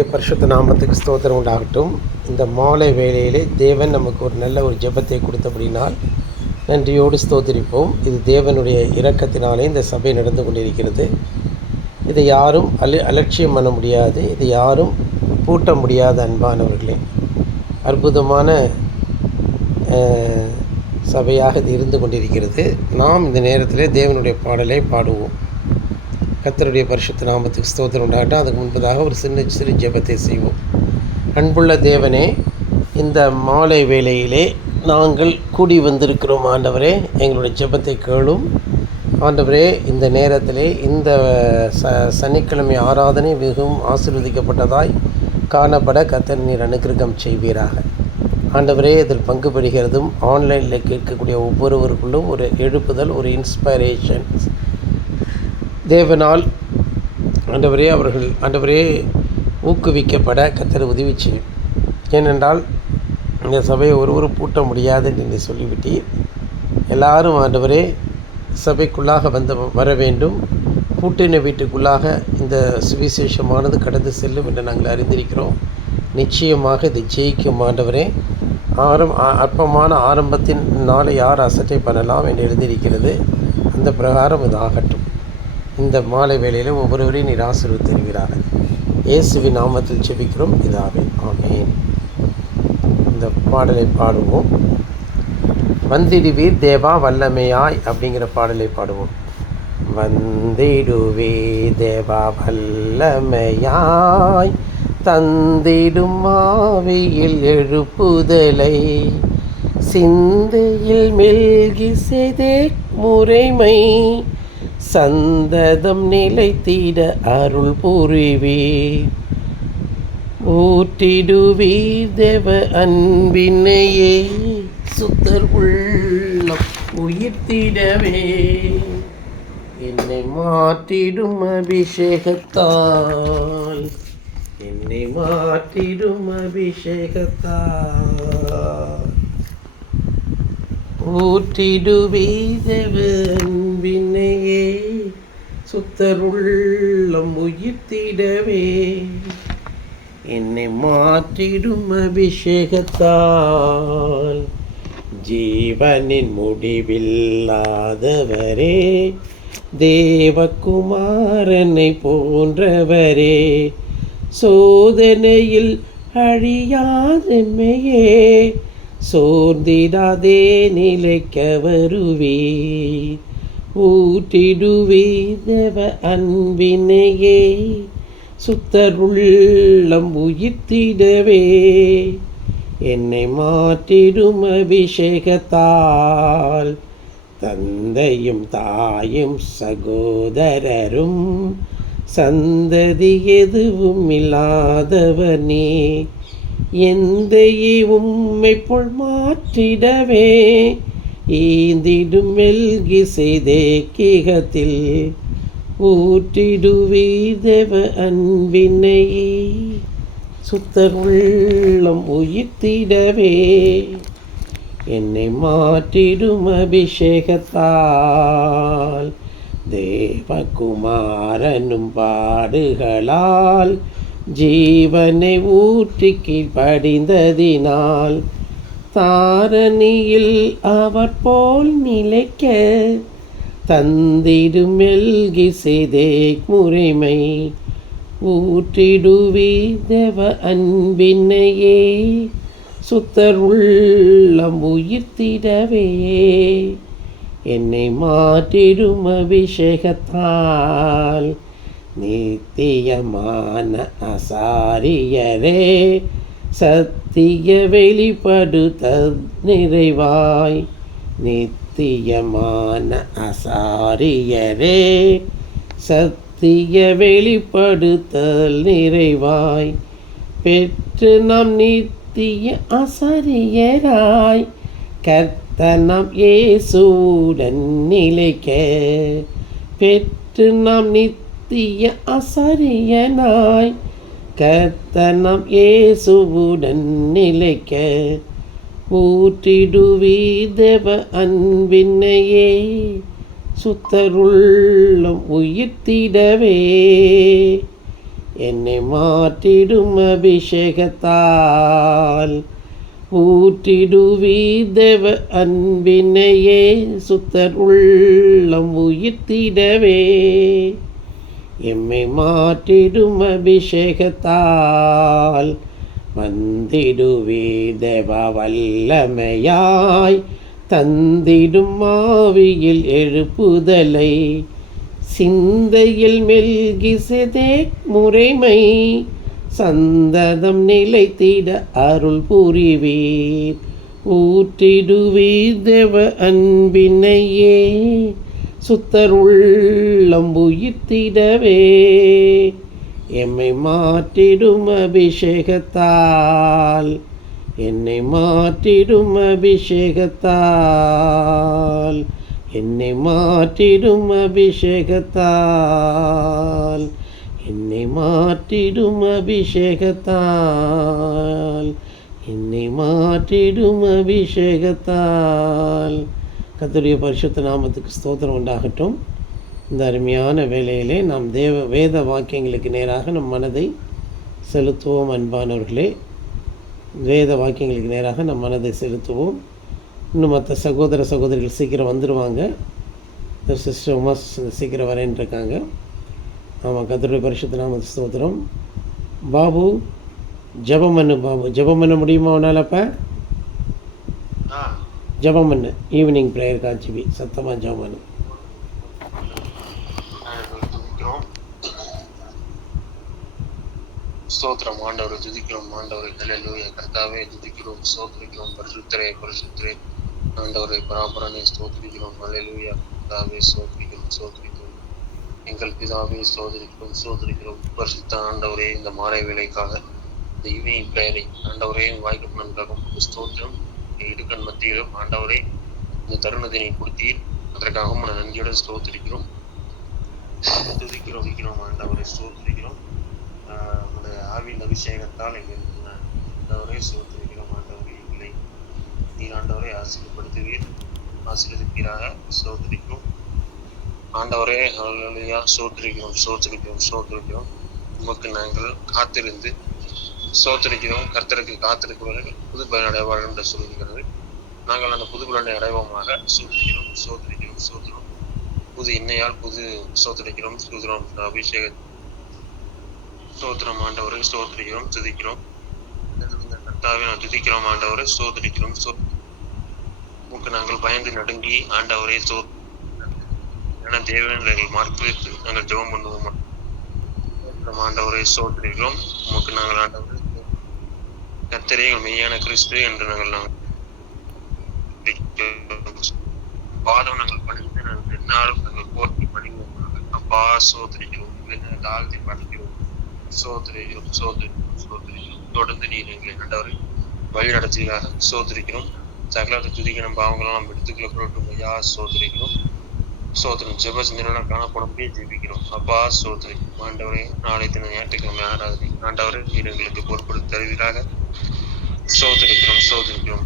பரிசுத்த நாமத்துக்கு ஸ்தோத்திரம் உண்டாகட்டும். இந்த மாலை வேளையிலே தேவன் நமக்கு ஒரு நல்ல ஒரு ஜெபத்தை கொடுத்தபடினால் நன்றியோடு ஸ்தோத்திரிப்போம். இது தேவனுடைய இரக்கத்தினாலே இந்த சபை நடந்து கொண்டிருக்கிறது. இதை யாரும் அலட்சியம் பண்ண முடியாது. இதை யாரும் பூட்ட முடியாத அன்பானவர்களே, அற்புதமான சபையாக இது இருந்து கொண்டிருக்கிறது. நாம் இந்த நேரத்தில் தேவனுடைய பாடலை பாடுவோம். கர்த்தருடைய பரிசுத்த நாமத்துக்கு ஸ்தோத்திரம் உண்டாகட்டும். அதுக்கு முன்பதாக ஒரு சிறு ஜெபத்தை செய்வோம். அன்புள்ள தேவனே, இந்த மாலை வேளையிலே நாங்கள் கூடி வந்திருக்கிறோம். ஆண்டவரே, எங்களுடைய ஜெபத்தை கேளும். ஆண்டவரே, இந்த நேரத்திலே இந்த சனிக்கிழமை ஆராதனை மிகவும் ஆசீர்வதிக்கப்பட்டதாய் காணப்பட கர்த்தர் நீர் அனுக்கிரகம் செய்வீராக. ஆண்டவரே, இதில் பங்கு பெறுகிறதும் ஆன்லைனில் கேட்கக்கூடிய ஒவ்வொருவருக்குள்ளும் ஒரு எழுப்புதல், ஒரு இன்ஸ்பைரேஷன் தேவனால் ஆண்டவரே ஊக்குவிக்கப்பட கர்த்தர் உதவி செய்யும். ஏனென்றால் இந்த சபையை ஒருவரும் பூட்ட முடியாது என்று சொல்லிவிட்டீர். எல்லாரும் ஆண்டவரே சபைக்குள்ளாக வர வேண்டும். பூட்டின வீட்டுக்குள்ளாக இந்த சுவிசேஷமானது கடந்து செல்லும் என்று நாங்கள் அறிந்திருக்கிறோம். நிச்சயமாக இதை ஜெயிக்கும். ஆண்டவரே, அற்பமான ஆரம்பத்தின் நாளை யார் அசட்டை பண்ணலாம் என்று எழுதியிருக்கிறது. அந்த பிரகாரம் இது ஆகட்டும். இந்த மாலை வேளையில் ஒவ்வொருவரையும் நீர் ஆசீர்வதித்தருகிறார்கள். இயேசுவின் நாமத்தில் ஜெபிக்கிறோம் பிதாவே, ஆமென். இந்த பாடலை பாடுவோம். வந்திடுவீர் தேவா வல்லமையாய் அப்படிங்கிற பாடலை பாடுவோம். வந்திடுவீர் தேவா வல்லமையாய், தந்திடும் ஆவியில் எழுப்புதலை, சிந்தையில் மெல்கி செய்தே முறைமை, சந்ததம் நிலைத்திட அருள் புரிவீர். ஊற்றிடுவீர் தேவ அன்பினையே, சுத்தர் உள்ளம் உயிர்த்திடவே, என்னை மாற்றிடும் அபிஷேகத்தால், என்னை மாற்றிடும் அபிஷேகத்தால், ஊற்றிடுவீர் தேவ அன்பினையே, சுத்தருள்ளம் உயிர்த்திடவே, என்னை மாற்றிடும் அபிஷேகத்தால், ஜீவனின் முடிவில்லாதவரே, தேவகுமாரனை போன்றவரே, சோதனையில் அழியாதமையே, சோர்ந்திடாதே நிலைக்க வருவீர். ஊற்றிடுவீர் தேவ அன்பினையே, சுத்தருள்ளம் உயிர்த்திடவே, என்னை மாற்றிடும் அபிஷேகத்தால், தந்தையும் தாயும் சகோதரரும் சந்ததி எதுவும் இல்லாதவர் நீ, எந்தையை உம்மை போல் மாற்றிடவே, ஈந்திடும் மெல்கி செய்தே கிகத்தில், ஊற்றிடுவீர் தேவ அன்பினையே, சுத்தர் உள்ளம் உயிர்த்திடவே, என்னை மாற்றிடும் அபிஷேகத்தால், தேவகுமாரனும் பாடுகளால் ஜீவனை ஊற்றி கீழ்ப்படிந்ததினால், தாரணியில் அவர் போல் நிலைக்க தந்திடும் மெல்கி செய்தே முறைமை, ஊற்றிடுவீர் தேவ அன்பினையே, சுத்தர் உள்ளம் உயிர்த்திடவே, என்னை மாற்றிடும் அபிஷேகத்தால், நித்தியமான அசாரியரே, சத்திய வெளிப்படுத்தல் நிறைவாய், நித்தியமான அசாரியரே, சத்திய வெளிப்படுத்தல் நிறைவாய், பெற்று நாம் நித்திய அசாரியராய், கர்த்தர் நாம் இயேசுவுடன் நிலைக்க, பெற்று நாம் நித்திய அசாரியனாய், கர்த்தர் நாம் இயேசுவுடன் நிலைக்க, ஊற்றிடுவீர் தேவ அன்பினையே, சுத்தருள்ளம் உயிர்த்திடவே, என்னை மாற்றிடும் அபிஷேகத்தால் ஊற்றிடுவீர் தேவ அன்பினையே சுத்தர் உள்ளம் உயிர்த்திடவே. எம்மை மாற்றிடும் அபிஷேகத்தால் வந்திடுவீர் தேவ வல்லமையாய் தந்திடும் ஆவியில் எழுப்புதலை சிந்தையில் மெல்கிசேதேக் முறைமை சந்ததம் நிலைத்திட அருள் புரிவீர். ஊற்றிடுவீர் தேவ அன்பினையே சுத்தர் உள்ளம் உயிர்த்திடவே. எம்மை மாற்றிடும் அபிஷேகத்தால் என்னை மாற்றிடும் அபிஷேகத்தால் என்னை மாற்றிடும் அபிஷேகத்தால் என்னை மாற்றிடும் அபிஷேகத்தால் என்னை மாற்றிடும் அபிஷேகத்தால். கர்த்தருடைய பரிசுத்த நாமத்துக்கு ஸ்தோத்திரம் உண்டாகட்டும். இந்த அருமையான வேளையிலே நாம் வேத வாக்கியங்களுக்கு நேராக நம் மனதை செலுத்துவோம். அன்பானவர்களே, வேத வாக்கியங்களுக்கு நேராக நம் மனதை செலுத்துவோம். இன்னும் மற்ற சகோதர சகோதரிகள் சீக்கிரம் வந்துடுவாங்க. சிஸ்டர் உமா சீக்கிரம் வரேன்னு இருக்காங்க. ஆமாம், கர்த்தருடைய பரிசுத்த நாமத்துக்கு ஸ்தோத்திரம். பாபு ஜெபம் பண்ணு. பாபு ஜெபம் பண்ண முடியுமா உன்னால்? அப்போ ஜெபம் பண்ணு. ஈவினிங் ப்ரேயர் காட்சிபி சத்தமாக ஜெபம் பண்ணு. ஸ்தோத்திரம் ஆண்டவரை துதிக்கிறோம். ஆண்டவரை ஹல்லேலூயா. கர்த்தாவே துதிக்கிறோம், ஸ்தோத்திரிக்கிறோம். பரிசுத்தரே பரிசுத்தரே ஆண்டவரை பராபரனை ஸ்தோத்திரிக்கிறோம். ஹல்லேலூயா. கர்த்தாவே ஸ்தோத்திரிக்கிறோம் ஸ்தோத்திரிக்கிறோம். எங்கள் பிதாவே ஸ்தோத்திரிக்கிறோம் ஸ்தோத்திரிக்கிறோம். பரிசுத்த ஆண்டவரே, இந்த மாலை வேலைக்காக இந்த ஈவினிங் பிரேயரை ஆண்டவரே வாய்ப்பு நன்றாகும் ஸ்தோத்திரம். இடுக்கண் மத்தியிலும் ஆண்டவரே இந்த தருணத்தினை கொடுத்தீர். அதற்காகவும் நன்றியுடன் ஸ்தோத்திரிக்கிறோம் துதிக்கிறோம் ஆண்டவரை ஸ்தோத்திரிக்கிறோம். உங்களுடைய ஆவியின் அபிஷேகத்தால் எங்கள் ஆண்டவரை ஸ்தோத்திரிக்கிறோம். ஆண்டவரை எங்களை நீர் ஆண்டவரை ஆசீர்வதிப்பீர், ஆசீர்வதிப்பீராக ஸ்தோத்திரிக்கிறோம். ஆண்டவரே ஹல்லேலூயா. ஸ்தோத்திரிக்கிறோம். உமக்கு நாங்கள் காத்திருந்து ஸ்தோத்திரிக்கிறோம். கர்த்தருக்கு காத்திருக்கிறவர்கள் புது பலனை அடைவார்கள் என்று சொல்லுகிறது. நாங்கள் அந்த புது பலனை அடைவோமாக ஸ்தோத்திரிக்கிறோம். புது எண்ணெயால் புது ஸ்தோத்திரிக்கிறோம் அபிஷேக ஸ்தோத்திரம். ஆண்டவரை ஸ்தோத்திரிக்கிறோம் துதிக்கிறோம். கர்த்தாவை நான் துதிக்கிறோம் ஆண்டவரை ஸ்தோத்திரிக்கிறோம். உமக்கு நாங்கள் பயந்து நடுங்கி ஆண்டவரை என தேவன் மார்க்கு நாங்கள் ஜெபம் பண்ணுவோம். ஆண்டவரை ஸ்தோத்திரிக்கிறோம். உமக்கு நாங்கள் ஆண்டவரை கர்த்தரே மெய்யான கிறிஸ்து என்று நாங்கள் பாதம் நாங்கள் பணிந்து நாங்கள் என்னாலும் நாங்கள் போட்டி பணிவோம். அப்பா ஸ்தோத்திரிக்கிறோம். தாழ்த்தி பணிக்கிறோம். ஸ்தோத்திரிக்கிறோம். தொடர்ந்து நீர் எங்களை ஆண்டவரை வழி நடத்துகிறார். ஸ்தோத்திரிக்கிறோம். சகல துதிக்கணும் பாவங்களெல்லாம் எடுத்துக்கொள்ளப்படும் ஐயா. ஸ்தோத்திரிக்கிறோம். ஜெப சிந்தனைலாம் காணப்படவே ஜெபிக்கிறோம். அப்பா ஸ்தோத்திரிக்கிறோம். ஆண்டவரே, நாளை தின ஞாயிற்றுக்கிழமை ஆராதனை ஆண்டவரே நீர் எங்களுக்கு பொறுப்படுத்தி தருவீராக. ஸ்தோத்திரிக்கிறோம்.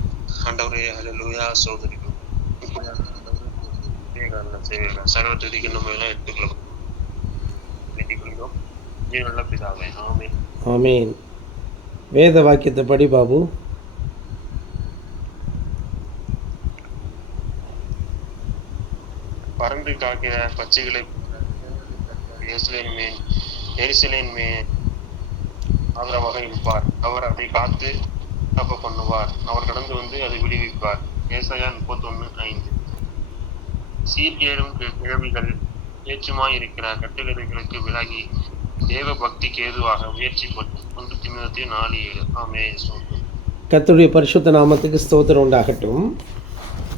ஆண்டவரே ஹல்லேலூயா. ஸ்தோத்திரிக்கிறோம். சகல துதிக்கு நம்ம எல்லாம் எடுத்துக்கொள்ளப்படும் வேண்டிக்கொள்கிறோம். ஜீவனுள்ள பிதாவே, ஆமென். ஆமென். வேத வாக்கியத்தை படி பாபு. பறந்து காக்கிற பச்சைகளை எரிசலேன் மேல் ஆதரவாக இருப்பார். அவர் அதை காத்து காப்ப பண்ணுவார். அவர் கடந்து வந்து அதை விடுவிப்பார். ஏசாயா 31:5. சீர்கேடும் கிழவிகள் ஏற்றுமாய் இருக்கிற கட்டுக்கதைகளுக்கு விலகி தேவ பக்திக்கு ஏதுவாக முயற்சி பட்டு 1 தீமோத்தேயு 4:7. ஆமென். கர்த்தருடைய பரிசுத்த நாமத்துக்கு ஸ்தோத்திரம் உண்டாகட்டும்.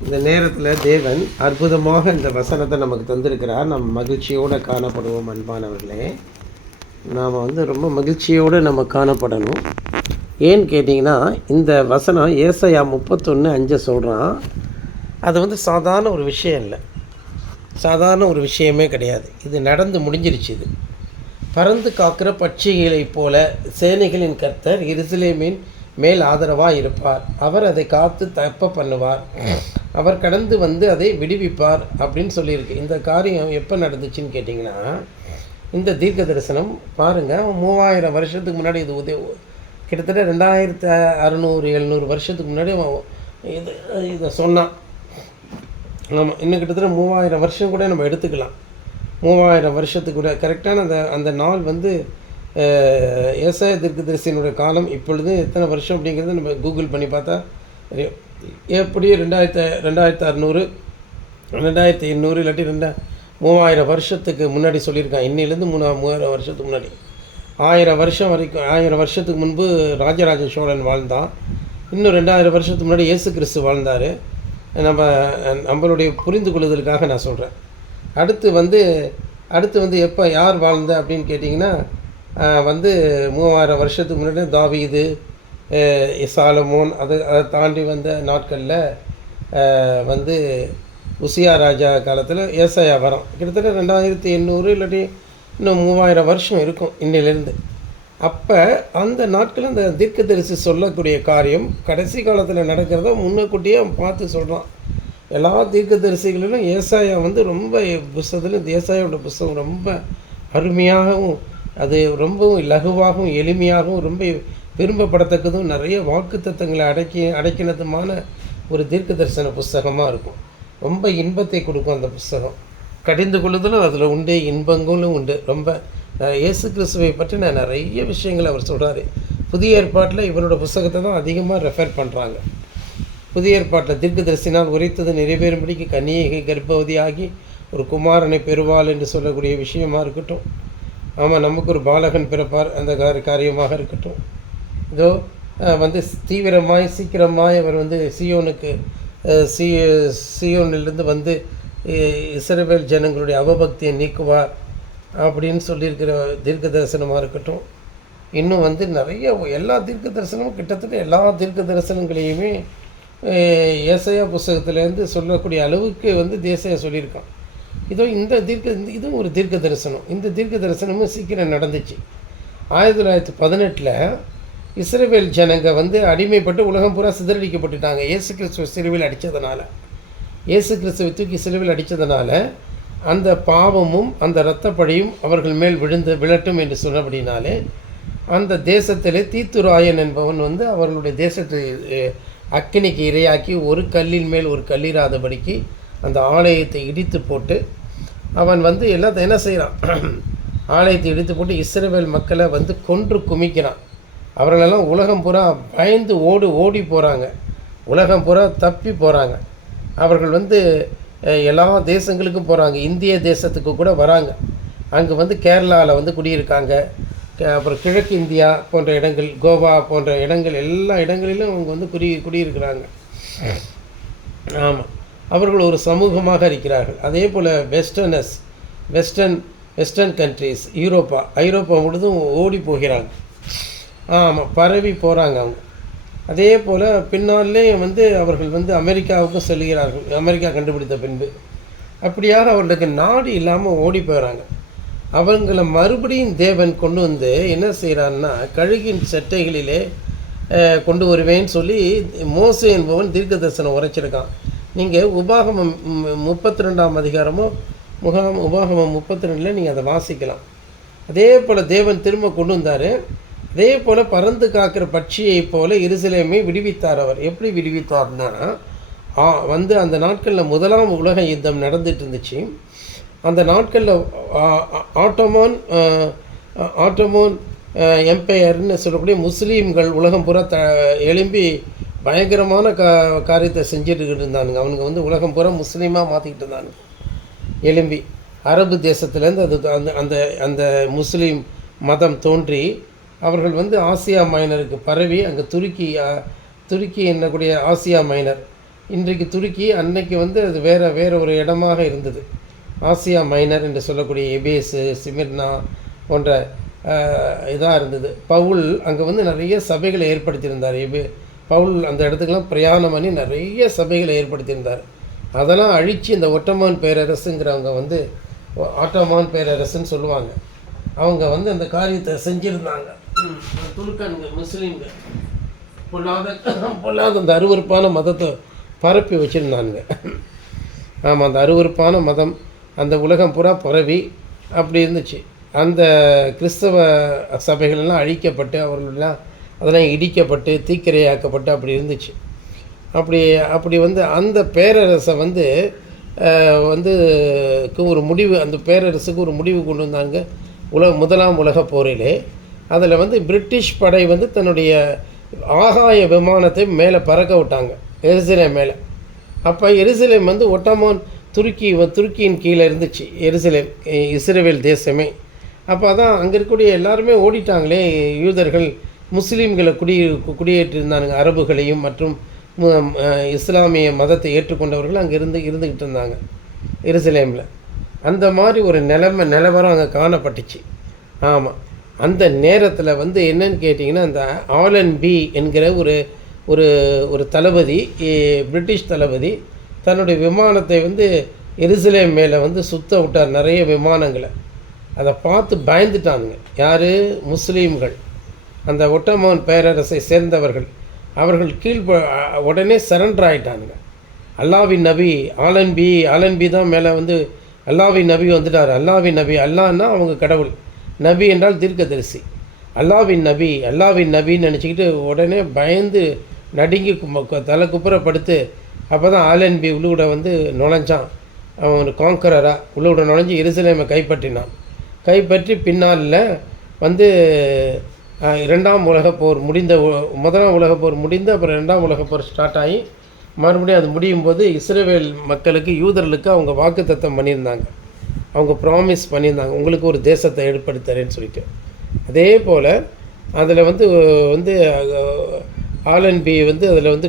இந்த நேரத்தில் தேவன் அற்புதமாக இந்த வசனத்தை நமக்கு தந்திருக்கிறார். நம்ம மகிழ்ச்சியோடு காணப்படுவோம். அன்பானவர்களே, நாம் ரொம்ப மகிழ்ச்சியோடு நம்ம காணப்படணும். ஏன்னு கேட்டிங்கன்னா, இந்த வசனம் ஏசாயா 31:5 சொல்கிறான். அது சாதாரண ஒரு விஷயம் இல்லை, சாதாரண ஒரு விஷயமே கிடையாது. இது நடந்து முடிஞ்சிருச்சு. இது பறந்து காக்கிற பட்சிகளைப் போல சேனைகளின் கர்த்தர் எருசலேமின் மேல் ஆதரவாக இருப்பார். அவர் அதை காத்து தப்ப பண்ணுவார். அவர் கடந்து வந்து அதை விடுவிப்பார் அப்படின்னு சொல்லியிருக்கு. இந்த காரியம் எப்போ நடந்துச்சுன்னு கேட்டிங்கன்னா, இந்த தீர்க்க தரிசனம் பாருங்கள், 3000 வருஷத்துக்கு முன்னாடி இது கிட்டத்தட்ட 2600-700 வருஷத்துக்கு முன்னாடி இதை சொன்னான். ஆமாம், இன்னும் கிட்டத்தட்ட 3000 வருஷம் கூட நம்ம எடுத்துக்கலாம். 3000 வருஷத்துக்கு கூட கரெக்டான அந்த நாள் வந்து ஏசாயா தீர்க்கதரிசியினுடைய காலம் இப்பொழுது எத்தனை வருஷம் அப்படிங்கிறத நம்ம கூகுள் பண்ணி பார்த்தா எப்படி 2600 2800 இல்லாட்டி 3000 வருஷத்துக்கு முன்னாடி சொல்லியிருக்கான். இன்னிலேருந்து 3000 வருஷத்துக்கு முன்னாடி 1000 வருஷம் வரைக்கும், 1000 வருஷத்துக்கு முன்பு ராஜராஜ சோழன் வாழ்ந்தான். இன்னும் 2000 வருஷத்துக்கு முன்னாடி இயேசு கிறிஸ்து வாழ்ந்தார். நம்மளுடைய புரிந்து கொள்ளுதலுக்காக நான் சொல்கிறேன். அடுத்து வந்து எப்போ யார் வாழ்ந்த அப்படின்னு கேட்டிங்கன்னா 3000 வருஷத்துக்கு முன்னாடி தாவீது, சாலமோன், அதை தாண்டி வந்த நாட்களில் உசியா ராஜா காலத்தில் ஏசாயா வரும். கிட்டத்தட்ட 2800 இல்லாட்டி இன்னும் 3000 வருஷம் இருக்கும் இன்னிலேருந்து. அப்போ அந்த நாட்கள் அந்த தீர்க்கதரிசி சொல்லக்கூடிய காரியம் கடைசி காலத்தில் நடக்கிறத முன்னக்கூட்டியே பார்த்து சொல்கிறான். எல்லா தீர்க்கதரிசிகளிலும் ஏசாயா ரொம்ப புஸ்தகத்தில் ஏசாயாவோட புஸ்தகம் ரொம்ப அருமையாகவும் அது ரொம்பவும் இலகுவாகவும் எளிமையாகவும் ரொம்ப விரும்பப்படத்தக்கதும் நிறைய வாக்கு தத்தங்களை அடக்கினதுமான ஒரு தீர்க்க தரிசன புஸ்தகமாக இருக்கும். ரொம்ப இன்பத்தை கொடுக்கும் அந்த புஸ்தகம். கடிந்து கொள்ளுதலும் அதில் உண்டு, இன்பங்களும் உண்டு. ரொம்ப இயேசு கிறிஸ்துவை பற்றின நிறைய விஷயங்கள் அவர் சொல்கிறாரு. புதிய ஏற்பாட்டில் இவரோட புஸ்தகத்தை தான் அதிகமாக ரெஃபர் பண்ணுறாங்க. புதிய ஏற்பாட்டில் தீர்க்கதரிசினால் உரைத்தது நிறைவேறும்படிக்கு கன்னிகை கர்ப்பவதியாகி ஒரு குமாரனை பெறுவாள் என்று சொல்லக்கூடிய விஷயமாக இருக்கட்டும். ஆமாம், நமக்கு ஒரு பாலகன் பிறப்பார் அந்த காரியமாக இருக்கட்டும். இதோ தீவிரமாய் சீக்கிரமாய் அவர் சியோனுக்கு சியோனிலிருந்து இஸ்ரவேல் ஜனங்களுடைய அவபக்தியை நீக்குவார் அப்படின்னு சொல்லியிருக்கிற தீர்க்க தரிசனமாக இருக்கட்டும். இன்னும் நிறைய எல்லா தீர்க்க தரிசனமும் கிட்டத்தட்ட எல்லா தீர்க்க தரிசனங்களையுமே ஏசாயா புஸ்தகத்திலேருந்து சொல்லக்கூடிய அளவுக்கு ஏசாயா சொல்லியிருக்கான். இதுவும் ஒரு தீர்க்க தரிசனம். இந்த தீர்க்க தரிசனமும் சீக்கிரம் நடந்துச்சு. 1918 இஸ்ரவேல் ஜனங்க அடிமைப்பட்டு உலகம் பூரா சிதறடிக்கப்பட்டுட்டாங்க. இயேசு கிறிஸ்துவ சிலுவையில் அடித்ததுனால, இயேசு கிறிஸ்துவை தூக்கி சிலுவையில் அடித்ததுனால அந்த பாவமும் அந்த இரத்தப்பழியும் அவர்கள் மேல் விழட்டும் என்று சொன்னபடினாலே அந்த தேசத்திலே தீத்துராயன் என்பவன் அவர்களுடைய தேசத்தை அக்கினிக்கு இரையாக்கி ஒரு கல்லின் மேல் ஒரு கல்லீராதபடிக்கு அந்த ஆலயத்தை இடித்து போட்டு அவன் எல்லாத்தையும் என்ன செய்கிறான், ஆலயத்தை இடித்து போட்டு இஸ்ரவேல் மக்களை கொன்று குமிக்கிறான். அவர்களெல்லாம் உலகம் பூரா பயந்து ஓடி போகிறாங்க. உலகம் பூரா தப்பி போகிறாங்க. அவர்கள் எல்லா தேசங்களுக்கும் போகிறாங்க. இந்திய தேசத்துக்கு கூட வராங்க. அங்கே கேரளாவில் குடியிருக்காங்க. அப்புறம் கிழக்கு இந்தியா போன்ற இடங்கள், கோவா போன்ற இடங்கள், எல்லா இடங்களிலும் அவங்க குடியிருக்கிறாங்க. ஆமாம், அவர்கள் ஒரு சமூகமாக இருக்கிறார்கள். அதே போல் வெஸ்டர்ன் கண்ட்ரீஸ், ஐரோப்பா முழுதும் ஓடி போகிறாங்க. ஆமாம், பரவி போகிறாங்க அவங்க. அதே போல் பின்னாலே அவர்கள் அமெரிக்காவுக்கும் செல்கிறார்கள். அமெரிக்கா கண்டுபிடித்த பின்பு அப்படியாக அவர்களுக்கு நாடு இல்லாமல் ஓடி போகிறாங்க. அவங்கள மறுபடியும் தேவன் கொண்டு என்ன செய்கிறான்னா கழுகின் சட்டைகளிலே கொண்டு வருவேன்னு சொல்லி மோசே என்பவன் தீர்க்க தரிசனம் உரைச்சிருக்கான். நீங்கள் உபாகமம் 32ஆம் அதிகாரமோ உபாகமம் 32 நீங்கள் அதை வாசிக்கலாம். அதே போல் தேவன் திரும்ப கொண்டு வந்தார். அதே போல் பறந்து காக்கிற பட்சியை போல எருசலேமை விடுவித்தார். அவர் எப்படி விடுவித்தார்னா அந்த நாட்களில் முதலாம் உலக யுத்தம் நடந்துட்டு இருந்துச்சு. அந்த நாட்களில் ஆட்டோமான் எம்பையர்னு சொல்லக்கூடிய முஸ்லீம்கள் உலகம் பூரா எழும்பி பயங்கரமான காரியத்தை செஞ்சுட்டு இருந்தானுங்க. அவனுங்க உலகம் பூரா முஸ்லீமாக மாற்றிக்கிட்டு இருந்தானுங்க. எழும்பி அரபு தேசத்துலேருந்து அந்த அந்த முஸ்லீம் மதம் தோன்றி அவர்கள் ஆசியா மைனருக்கு பரவி அங்கே துருக்கி என்னக்கூடிய ஆசியா மைனர், இன்றைக்கு துருக்கி, அன்னைக்கு அது வேறு ஒரு இடமாக இருந்தது. ஆசியா மைனர் என்று சொல்லக்கூடிய எபேஸு, சிமிர்னா போன்ற இதாக இருந்தது. பவுல் அங்கே நிறைய சபைகளை ஏற்படுத்தியிருந்தார். பவுல் அந்த இடத்துக்கெல்லாம் பிரயாணம் பண்ணி நிறைய சபைகளை ஏற்படுத்தியிருந்தார். அதெல்லாம் அழித்து இந்த ஒட்டமான் பேரரசுங்கிறவங்க ஆட்டோமான் பேரரசுன்னு சொல்லுவாங்க. அவங்க அந்த காரியத்தை செஞ்சுருந்தாங்க. துருக்கனுங்க, முஸ்லீம்கள் பொல்லாத அந்த அருவருப்பான மதத்தை பரப்பி வச்சுருந்தானுங்க. ஆமாம், அந்த அருவருப்பான மதம் அந்த உலகம் பூரா பரவி அப்படி இருந்துச்சு. அந்த கிறிஸ்தவ சபைகளெல்லாம் அழிக்கப்பட்டு அவர்களெல்லாம் அதெல்லாம் இடிக்கப்பட்டு தீக்கிரையாக்கப்பட்டு அப்படி இருந்துச்சு. அப்படி அப்படி வந்து அந்த பேரரசை வந்து ஒரு முடிவு, அந்த பேரரசுக்கு ஒரு முடிவு கொண்டு வந்தாங்க முதலாம் உலகப் போரிலே. அதில் வந்து பிரிட்டிஷ் படை வந்து தன்னுடைய ஆகாய விமானத்தை மேலே பறக்க விட்டாங்க எருசலேம் மேலே. அப்போ எருசலேம் வந்து ஒட்டமான் துருக்கியின் கீழே இருந்துச்சு எருசலேம், இஸ்ரவேல் தேசமே. அப்போ அதான் அங்கே இருக்கக்கூடிய எல்லாருமே ஓடிட்டாங்களே யூதர்கள், முஸ்லீம்களை குடியேற்றிருந்தானுங்க, அரபுகளையும் மற்றும் இஸ்லாமிய மதத்தை ஏற்றுக்கொண்டவர்கள் அங்கே இருந்துக்கிட்டு இருந்தாங்க எருசலேமில். அந்த மாதிரி ஒரு நிலவரம் அங்கே காணப்பட்டுச்சு. ஆமாம், அந்த நேரத்தில் வந்து என்னன்னு கேட்டிங்கன்னா, அந்த ஆலன் பி என்கிற ஒரு தளபதி, பிரிட்டிஷ் தளபதி தன்னுடைய விமானத்தை வந்து எருசலேம் மேலே வந்து சுத்த விட்டார், நிறைய விமானங்களை. அதை பார்த்து பயந்துட்டானுங்க யார்? முஸ்லீம்கள், அந்த ஒட்டமான் பேரரசை சேர்ந்தவர்கள். அவர்கள் உடனே சரண்டர் ஆகிட்டானுங்க. அல்லாவின் நபி ஆலன் பி தான் மேலே வந்து அல்லாவின் நபி வந்துட்டார். அல்லாவின் நபி, அல்லான்னா அவங்க கடவுள், நபி என்றால் தீர்க்கதரிசி. அல்லாவின் நபின்னு நினச்சிக்கிட்டு உடனே பயந்து நடுங்கி தலை குப்புறப்படுத்து. அப்போ தான் ஆலன் பி உள்ளூட வந்து நுழைஞ்சான். அவன் ஒரு காங்கரராக உள்ளூட நுழைஞ்சி எருசலேமை கைப்பற்றி பின்னால் வந்து முதலாம் உலகப் போர் முடிந்து அப்புறம் 2ஆம் உலகப் போர் ஸ்டார்ட் ஆகி மறுபடியும் அது முடியும் போது இஸ்ரவேல் மக்களுக்கு, யூதர்களுக்கு அவங்க வாக்குத்தத்தம் பண்ணியிருந்தாங்க, அவங்க ப்ராமிஸ் பண்ணியிருந்தாங்க, உங்களுக்கு ஒரு தேசத்தை ஏற்படுத்துறேன்னு சொல்லிட்டு. அதே போல் அதில் வந்து ஆலன் பி வந்து அதில் வந்து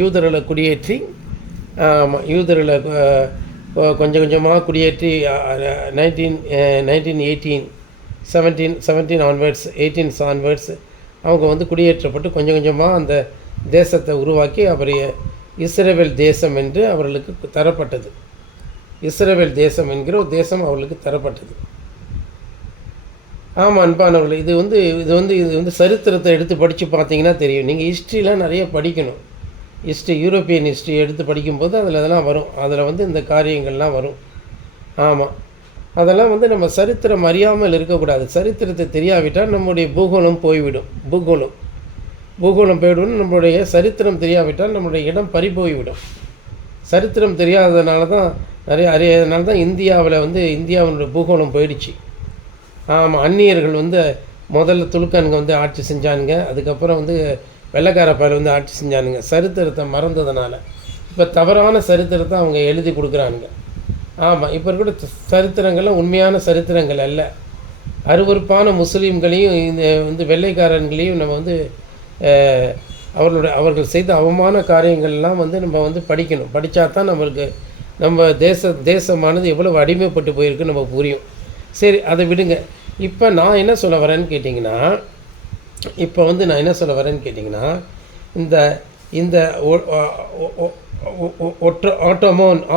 யூதர்களை குடியேற்றி கொஞ்சம் கொஞ்சமாக குடியேற்றி 17 ஆன்வர்ட்ஸ் 18 ஆன்வர்ட்ஸ் அவங்க வந்து குடியேற்றப்பட்டு கொஞ்சம் கொஞ்சமாக அந்த தேசத்தை உருவாக்கி அப்புறம் இஸ்ரவேல் தேசம் என்று அவர்களுக்கு தரப்பட்டது. இஸ்ரவேல் தேசம் என்கிற ஒரு தேசம் அவர்களுக்கு தரப்பட்டது. ஆமாம் அன்பானவர்கள், இது வந்து சரித்திரத்தை எடுத்து படித்து பார்த்தீங்கன்னா தெரியும். நீங்கள் ஹிஸ்ட்ரிலாம் நிறைய படிக்கணும். யூரோப்பியன் ஹிஸ்ட்ரி எடுத்து படிக்கும்போது அதெல்லாம் வரும். அதில் வந்து இந்த காரியங்கள்லாம் வரும். ஆமாம், அதெல்லாம் வந்து நம்ம சரித்திரம் அறியாமல் இருக்கக்கூடாது. சரித்திரத்தை தெரியாவிட்டால் நம்முடைய பூகோளம் போய்விடும். நம்மளுடைய சரித்திரம் தெரியாவிட்டால் நம்மளுடைய இடம் போய்விடும். சரித்திரம் தெரியாததுனால தான் அறியாததுனால தான் இந்தியாவில் வந்து இந்தியாவினுடைய பூகோளம் போயிடுச்சு. ஆமாம், அந்நியர்கள் வந்து முதல்ல துலுக்கனுங்க வந்து ஆட்சி செஞ்சானுங்க, அதுக்கப்புறம் வந்து வெள்ளைக்கார பயிர் வந்து ஆட்சி செஞ்சானுங்க. சரித்திரத்தை மறந்ததுனால இப்போ தவறான சரித்திரத்தை அவங்க எழுதி கொடுக்குறானுங்க. ஆமாம், இப்போ இருக்கிற சரித்திரங்கள்லாம் உண்மையான சரித்திரங்கள் அல்ல. அருவருப்பான முஸ்லீம்களையும் இந்த வந்து வெள்ளைக்காரர்களையும் நம்ம வந்து அவர்கள் செய்த அவமான காரியங்கள்லாம் வந்து நம்ம வந்து படிக்கணும். படித்தா தான் நம்மளுக்கு நம்ம தேசமானது எவ்வளவு அடிமைப்பட்டு போயிருக்கு நம்ம புரியும். சரி, அதை விடுங்க. இப்போ நான் என்ன சொல்ல வரேன்னு கேட்டிங்கன்னா, இந்த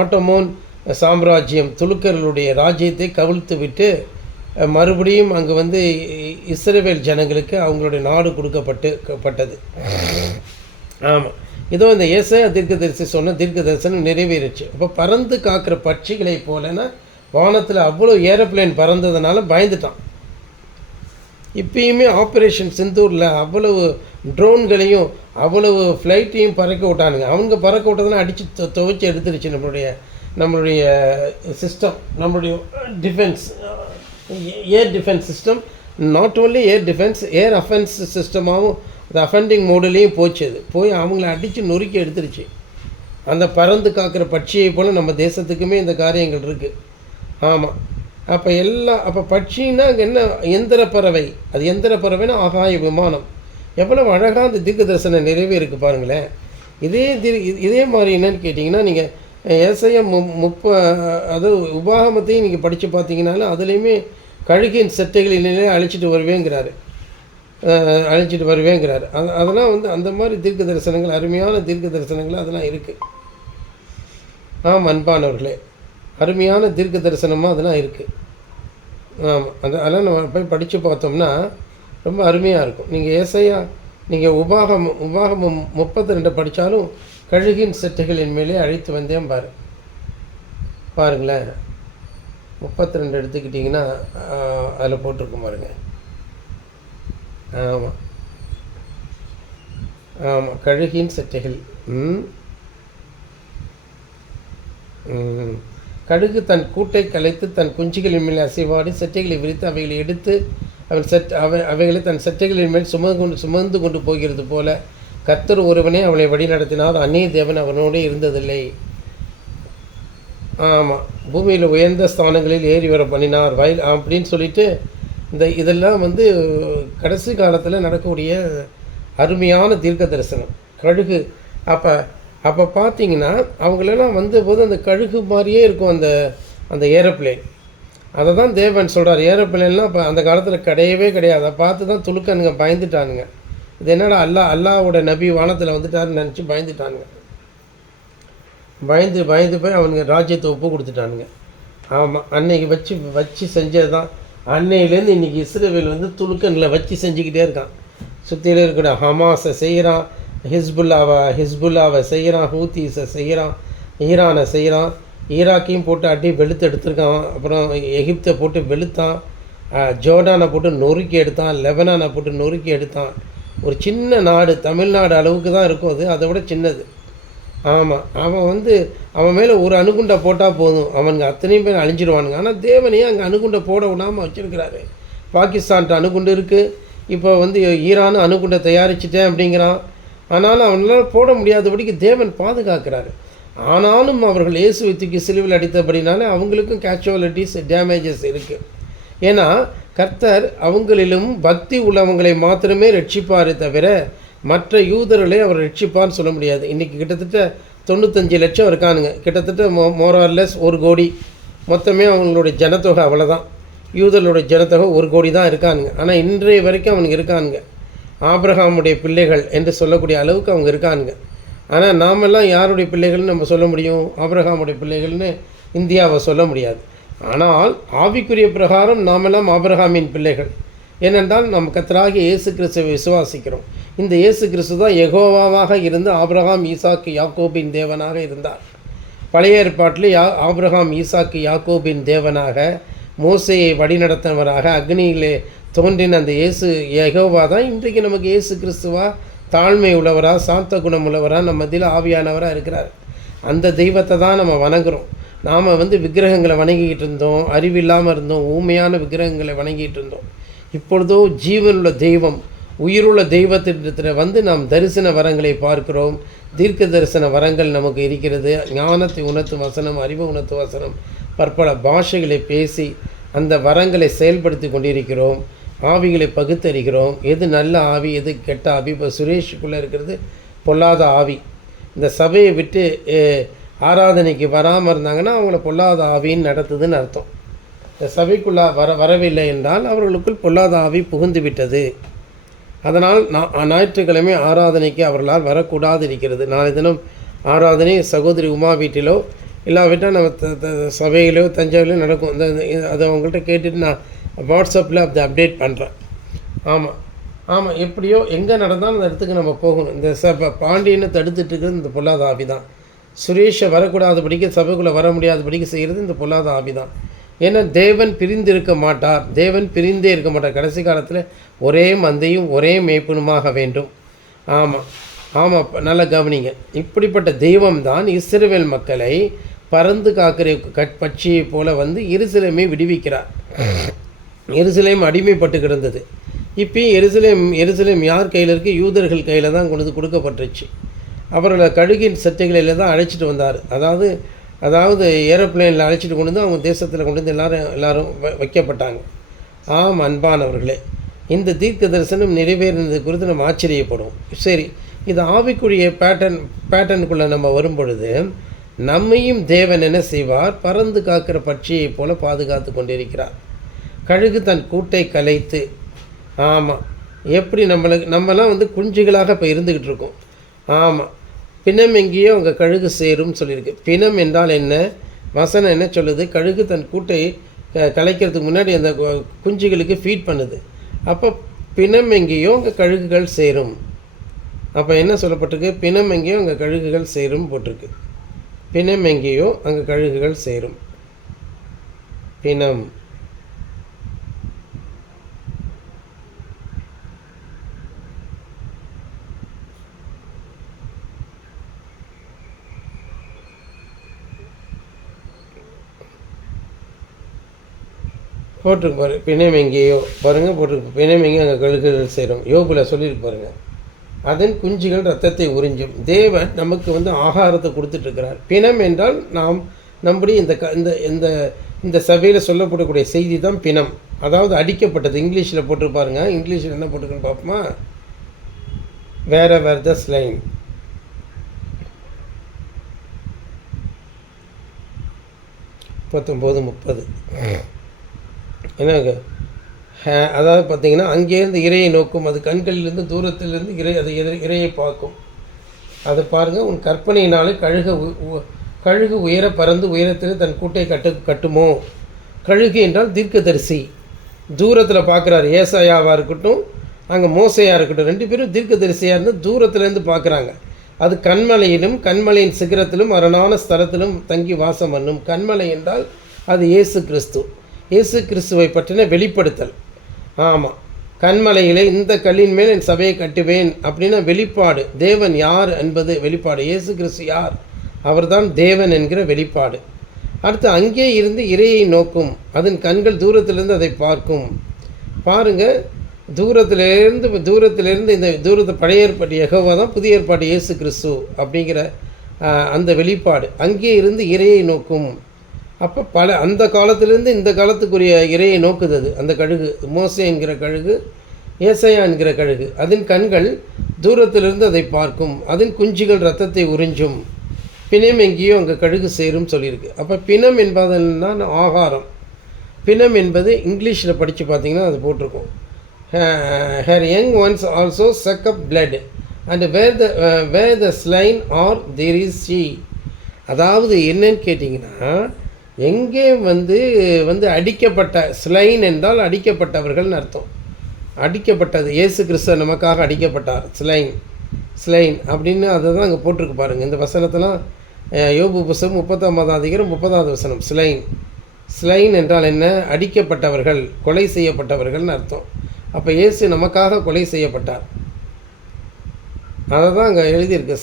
ஆட்டோமோன் சாம்ராஜ்யம், துலுக்கர்களுடைய ராஜ்யத்தை கவிழ்த்து விட்டு மறுபடியும் அங்கே வந்து இஸ்ரவேல் ஜனங்களுக்கு அவங்களுடைய நாடு கொடுக்கப்பட்டது. ஆமாம், இதோ இந்த ஏசாயா தீர்க்கதரிசி சொன்ன தீர்க்க தரிசனம் நிறைவேறிச்சு. அப்போ பறந்து காக்கிற பட்சிகளை போலன்னா வானத்தில் அவ்வளோ ஏரோப்ளேன் பறந்ததுனால பயந்துட்டான். இப்பயுமே ஆப்ரேஷன் சிந்தூரில் அவ்வளவு ட்ரோன்களையும் அவ்வளவு ஃப்ளைட்டையும் பறக்க விட்டானுங்க. அவங்க பறக்க விட்டதுன்னா அடித்து துவைச்சி எடுத்துருச்சு நம்மளுடைய சிஸ்டம், நம்மளுடைய defence, air defence system. Not only air defence, air offence சிஸ்டமாகவும் அந்த அஃபெண்டிங் மோடலையும் போய் அவங்கள அடித்து நொறுக்கி எடுத்துருச்சு. அந்த பறந்து காக்கிற பட்சியை போல் நம்ம தேசத்துக்குமே இந்த காரியங்கள் இருக்குது. ஆமாம், அப்போ பட்சின்னா அங்கே என்ன? எந்திர பறவை. அது எந்திர பறவைன்னா ஆகாய விமானம். எவ்வளவு அழகாக அந்த தீர்க்க தரிசனம் நிறைவேறிருக்கு பாருங்களேன். இதே மாதிரி என்னன்னு கேட்டிங்கன்னா, நீங்கள் ஏசாயா அதாவது உபாகமத்தையும் நீங்கள் படித்து பார்த்தீங்கன்னாலும் அதுலேயுமே கழுகின் செட்டைகளிலே அழைச்சிட்டு வருவேங்கிறாரு. அதெல்லாம் வந்து அந்த மாதிரி தீர்க்க தரிசனங்கள், அருமையான தீர்க்க தரிசனங்கள் அதெல்லாம் இருக்குது. ஆமாம் அன்பானவர்களே, அருமையான தீர்க்க தரிசனமாக அதெல்லாம் இருக்குது. ஆமாம், அதெல்லாம் நம்ம போய் படித்து பார்த்தோம்னா ரொம்ப அருமையாக இருக்கும். நீங்கள் ஏசாயா, நீங்கள் உபாகமம் 32 படித்தாலும் கழுகின் செட்டைகளின் மேலே அழைத்து வந்தேன் பாருங்களேன். 32 எடுத்துக்கிட்டிங்கன்னா அதில் போட்டிருக்கும் பாருங்க. ஆமாம் ஆமாம், கழுகின் செட்டைகள். கழுகு தன் கூட்டை கலைத்து தன் குஞ்சுகளின் மேல் அசைவாடி செட்டைகளை விரித்து அவைகளை எடுத்து அவைகளை தன் செட்டைகளின் மேல் சுமந்து கொண்டு போகிறது போல கர்த்தர் ஒருவனே அவளை வழி நடத்தினார், அந்நிய தேவன் அவனோடே இருந்ததில்லை. ஆமாம், பூமியில் உயர்ந்த ஸ்தானங்களில் ஏறி வர பண்ணினார் அப்படின்னு சொல்லிட்டு இதெல்லாம் கடைசி காலத்தில் நடக்கக்கூடிய அருமையான தீர்க்க தரிசனம். கழுகு அப்போ பார்த்தீங்கன்னா அவங்களெல்லாம் வந்தபோது அந்த கழுகு மாதிரியே இருக்கும் அந்த ஏரோப்ளேன். அதை தான் தேவன் சொல்கிறார். ஏரோப்ளேன்லாம் இப்போ அந்த காலத்தில் கிடையவே கிடையாது. அதை பார்த்து தான் துலுக்கனுங்க பயந்துட்டானுங்க. இது என்னடா அல்லாவோட நபி வானத்தில் வந்துட்டாருன்னு நினச்சி பயந்துட்டானுங்க. பயந்து போய் அவனுங்க ராஜ்யத்தை ஒப்பு கொடுத்துட்டானுங்க. ஆமாம், அன்னைக்கு வச்சு செஞ்சது தான். அன்னையிலேருந்து இன்றைக்கி இஸ்ரேல் துலுக்கனில் வச்சு செஞ்சுக்கிட்டே இருக்கான். சுற்றிலே இருக்கிற ஹமாஸை செய்கிறான், ஹிஸ்புல்லாவை செய்கிறான், ஹூத்தீஸை செய்கிறான், ஈரானை செய்கிறான், ஈராக்கையும் போட்டு அடி வெளுத்து எடுத்திருக்கான். அப்புறம் எகிப்தை போட்டு வெளுத்தான், ஜோர்டானை போட்டு நொறுக்கி எடுத்தான், லெபனானை போட்டு நொறுக்கி எடுத்தான். ஒரு சின்ன நாடு, தமிழ்நாடு அளவுக்கு தான் இருக்கும் அது, அதை விட சின்னது. ஆமாம், அவன் மேலே ஒரு அணுகுண்டை போட்டால் போதும், அவனுங்க அத்தனையும் பேர் அழிஞ்சிடுவானுங்க. ஆனால் தேவனையே அங்கே அணுகுண்டை போட விடாமல் வச்சுருக்கிறாரு. பாகிஸ்தான்கிட்ட அணுகுண்டு இருக்குது, இப்போ ஈரானும் அணுகுண்டை தயாரிச்சிட்டேன் அப்படிங்கிறான். ஆனாலும் அவனால் போட முடியாதபடிக்கு தேவன் பாதுகாக்கிறாரு. ஆனாலும் அவர்கள் இயேசுவை தூக்கி சிலுவையில் அடித்தபடினால அவங்களுக்கும் கேஷுவாலிட்டிஸ், டேமேஜஸ் இருக்குது. ஏன்னா கர்த்தர் அவங்களிலும் பக்தி உள்ளவங்களை மாத்திரமே ரட்சிப்பாரே தவிர மற்ற யூதர்களை அவர் ரட்சிப்பார்னு சொல்ல முடியாது. இன்றைக்கி கிட்டத்தட்ட 95 லட்சம் இருக்கானுங்க, கிட்டத்தட்ட மோரார்லெஸ் 1 கோடி. மொத்தமே அவங்களுடைய ஜனத்தொகை அவ்வளோதான். யூதர்களுடைய ஜனத்தொகை 1 கோடி தான் இருக்கானுங்க. ஆனால் இன்றைய வரைக்கும் அவனுங்க இருக்கானுங்க. ஆபிரகாமுடைய பிள்ளைகள் என்று சொல்லக்கூடிய அளவுக்கு அவங்க இருக்கானுங்க. ஆனால் நாமெல்லாம் யாருடைய பிள்ளைகள்னு நம்ம சொல்ல முடியும்? ஆபிரகாமுடைய பிள்ளைகள்னு இந்தியாவை சொல்ல முடியாது. ஆனால் ஆவிக்குரிய பிரகாரம் நாமெல்லாம் ஆபிரகாமின் பிள்ளைகள். ஏனென்றால் நம்ம கர்த்தராகிய இயேசு கிறிஸ்துவை விசுவாசிக்கிறோம். இந்த இயேசு கிறிஸ்து தான் யெகோவாவாக இருந்து ஆபிரகாம், ஈசாக்கு, யாக்கோபின் தேவனாக இருந்தார். பழைய ஏற்பாட்டில் ஆபிரகாம், ஈசாக்கு, யாக்கோபின் தேவனாக, மோசையை வழிநடத்தினவராக, அக்னியிலே தோன்றின அந்த இயேசு யெகோவா தான் இன்றைக்கு நமக்கு இயேசு கிறிஸ்துவா தாழ்மை உள்ளவராக, சாந்த குணம் உள்ளவராக, நம்ம மத்தியில் ஆவியானவராக இருக்கிறார். அந்த தெய்வத்தை தான் நம்ம வணங்குகிறோம். நாம் விக்கிரகங்களை வணங்கிக்கிட்டு இருந்தோம், அறிவில்லாமல் இருந்தோம், ஊமையான விக்கிரகங்களை வணங்கிட்டு இருந்தோம். இப்பொழுதோ ஜீவனுள்ள தெய்வம், உயிருள்ள தெய்வத்திடத்தில் நாம் தரிசன வரங்களை பார்க்கிறோம். தீர்க்க தரிசன வரங்கள் நமக்கு இருக்கிறது. ஞானத்தை உணர்த்தும் வசனம், அறிவு உணர்த்தும் வசனம், பற்பல பாஷைகளை பேசி அந்த வரங்களை செயல்படுத்தி கொண்டிருக்கிறோம். ஆவிகளை பகுத்தறிகிறோம். எது நல்ல ஆவி, எது கெட்ட ஆவி. இப்போ சுரேஷுக்குள்ளே இருக்கிறது பொல்லாத ஆவி. இந்த சபையை விட்டு ஆராதனைக்கு வராமல் இருந்தாங்கன்னா அவங்கள பொல்லாத ஆவின்னு நடத்துதுன்னு அர்த்தம். இந்த சபைக்குள்ளே வரவில்லை என்றால் அவர்களுக்குள் பொல்லாத ஆவி புகுந்து விட்டது. அதனால் ஞாயிற்றுக்கிழமை ஆராதனைக்கு அவர்களால் வரக்கூடாது இருக்கிறது. நாளை தினம் ஆராதனை சகோதரி உமா வீட்டிலோ இல்லாவிட்டால் நம்ம சபையிலோ தஞ்சாவூரிலோ நடக்கும். அதை அவங்கள்ட்ட கேட்டுட்டு நான் வாட்ஸ்அப்பில் அதை அப்டேட் பண்ணுறேன். ஆமாம் எப்படியோ எங்கே நடந்தாலும் அந்த இடத்துக்கு நம்ம போகணும். இந்த பாண்டியனை தடுத்துட்டு இருக்கிறது இந்த பொல்லாத ஆவி தான். சுரேஷை வரக்கூடாதபடிக்கு, சபைக்குள்ளே வர முடியாதபடிக்கு செய்கிறது இந்த பொல்லாத ஆவி தான். ஏன்னா தேவன் பிரிந்து இருக்க மாட்டார், தேவன் பிரிந்தே இருக்க மாட்டார். கடைசி காலத்தில் ஒரே மந்தையும் ஒரே மேய்ப்பனுமாக வேண்டும். ஆமாம் நல்லா கவனிங்க. இப்படிப்பட்ட தெய்வம் தான் இஸ்ரவேல் மக்களை பறந்து காக்கிற பட்சியை போல எருசலேமை விடுவிக்கிறார். எருசலேம் அடிமைப்பட்டு கிடந்தது. இப்போயும் எருசலேம் யார் கையில் இருக்குது? யூதர்கள் கையில் தான் கொடுக்கப்பட்டுருச்சு. அவர்களை கழுகின் சட்டைகளில் தான் அழைச்சிட்டு வந்தார். அதாவது ஏரோப்ளேனில் அழைச்சிட்டு கொண்டு வந்து அவங்க தேசத்தில் கொண்டு வந்து எல்லாரும் வைக்கப்பட்டாங்க. அன்பானவர்களே, இந்த தீர்க்க தரிசனம் நிறைவேறினது குறித்து நம்ம ஆச்சரியப்படுவோம். சரி, இது ஆவிக்குரிய பேட்டர்னுக்குள்ளே நம்ம வரும் பொழுது நம்மையும் தேவன் என்ன செய்வார்? பறந்து காக்கிற பட்சியை போல பாதுகாத்து கொண்டிருக்கிறார். கழுகு தன் கூட்டை கலைத்து, எப்படி நம்மலாம் குஞ்சுகளாக இப்போ இருந்துக்கிட்டு இருக்கோம். பிணம் எங்கேயோ அங்கே கழுகு சேரும் சொல்லியிருக்கு. பிணம் என்றால் என்ன? வசனம் என்ன சொல்லுது? கழுகு தன் கூட்டை கலைக்கிறதுக்கு முன்னாடி அந்த குஞ்சுகளுக்கு ஃபீட் பண்ணுது. அப்போ பிணம் எங்கேயோ அங்கே கழுகுகள் சேரும். அப்போ என்ன சொல்லப்பட்டிருக்கு? பிணம் எங்கேயோ அங்கே கழுகுகள் சேரும் போட்டிருக்கு. பிணம் எங்கேயோ அங்கே கழுகுகள் சேரும். பிணம். போட்டிருக்கு பாரு, பிணம் எங்கேயோ பாருங்கள், போட்டிருக்கு பிணம் எங்கேயோ அங்கே கழுகுகள் செய்கிறோம். யோபில் சொல்லியிருக்கு பாருங்கள். அதன் குஞ்சுகள் இரத்தத்தை உறிஞ்சும். தேவன் நமக்கு ஆகாரத்தை கொடுத்துட்ருக்கிறார். பிணம் என்றால் நாம் நம்முடைய இந்த இந்த இந்த சபையில் சொல்லப்படக்கூடிய செய்தி தான் பிணம். அதாவது அடிக்கப்பட்டது. இங்கிலீஷில் போட்டிருப்பாருங்க. இங்கிலீஷில் என்ன போட்டிருக்குன்னு பார்ப்போமா? வேற த ஸ்லைன். பத்தொம்போது 30 என்னங்க, அதாவது பார்த்திங்கன்னா, அங்கேருந்து இரையை நோக்கும், அது கண்களிலிருந்து தூரத்திலிருந்து அது இரையை பார்க்கும். அதை பாருங்கள். உன் கற்பனையினாலே கழுகு உயர பறந்து உயரத்தில் தன் கூட்டை கட்டுமோ. கழுகு என்றால் தீர்க்கதரிசி. தூரத்தில் பார்க்குறாரு. ஏசாயாவாக இருக்கட்டும், அங்கே மோசையாக இருக்கட்டும், 2 பேரும் தீர்க்கதரிசியாக இருந்து தூரத்துலேருந்து பார்க்குறாங்க. அது கண்மலையிலும் கண்மலையின் சிகரத்திலும் அரணான ஸ்தலத்திலும் தங்கி வாசம் பண்ணும். கண்மலை என்றால் அது இயேசு கிறிஸ்து. இயேசு கிறிஸ்துவை பற்றின வெளிப்படுத்தல். ஆமாம், கண்மலையிலே இந்த கல்லின் மேல் என் சபையை கட்டுவேன் அப்படின்னா வெளிப்பாடு. தேவன் யார் என்பது வெளிப்பாடு. இயேசு கிறிஸ்து யார்? அவர்தான் தேவன் என்கிற வெளிப்பாடு. அடுத்து அங்கே இருந்து இரையை நோக்கும், அதன் கண்கள் தூரத்திலிருந்து அதை பார்க்கும். பாருங்கள், தூரத்திலிருந்து இந்த தூரத்தை பழைய ஏற்பாட்டு யெகோவா தான், புதிய ஏற்பாட்டு இயேசு கிறிஸ்து அப்படிங்கிற அந்த வெளிப்பாடு. அங்கே இருந்து இரையை நோக்கும். அப்போ அந்த காலத்திலேருந்து இந்த காலத்துக்குரிய இரையை நோக்குது. அது அந்த கழுகு, மோசே என்கிற கழுகு, ஏசாயா என்கிற கழுகு. அதன் கண்கள் தூரத்திலிருந்து அதை பார்க்கும். அதன் குஞ்சுகள் இரத்தத்தை உறிஞ்சும். பிணம் எங்கேயோ அங்கே கழுகு சேரும் சொல்லியிருக்கு. அப்போ பிணம் என்பதுன்னா ஆகாரம். பிணம் என்பது இங்கிலீஷில் படித்து பார்த்தீங்கன்னா அது போட்டிருக்கும். Her young ones also suck up blood and where the slain are there is she. அதாவது என்னன்னு கேட்டிங்கன்னா, எங்கே அடிக்கப்பட்ட, ஸ்லைன் என்றால் அடிக்கப்பட்டவர்கள்னு அர்த்தம். அடிக்கப்பட்டது, இயேசு கிறிஸ்து நமக்காக அடிக்கப்பட்டார். ஸ்லைன் அப்படின்னு அதை தான் அங்கே போட்டிருக்கு பாருங்கள். இந்த வசனத்தெல்லாம் யோபு புஸ்தகம் 30 வசனம். ஸ்லைன் என்றால் என்ன? அடிக்கப்பட்டவர்கள், கொலை செய்யப்பட்டவர்கள்னு அர்த்தம். அப்போ இயேசு நமக்காக கொலை செய்யப்பட்டார். அதை தான் அங்கே எழுதியிருக்கு.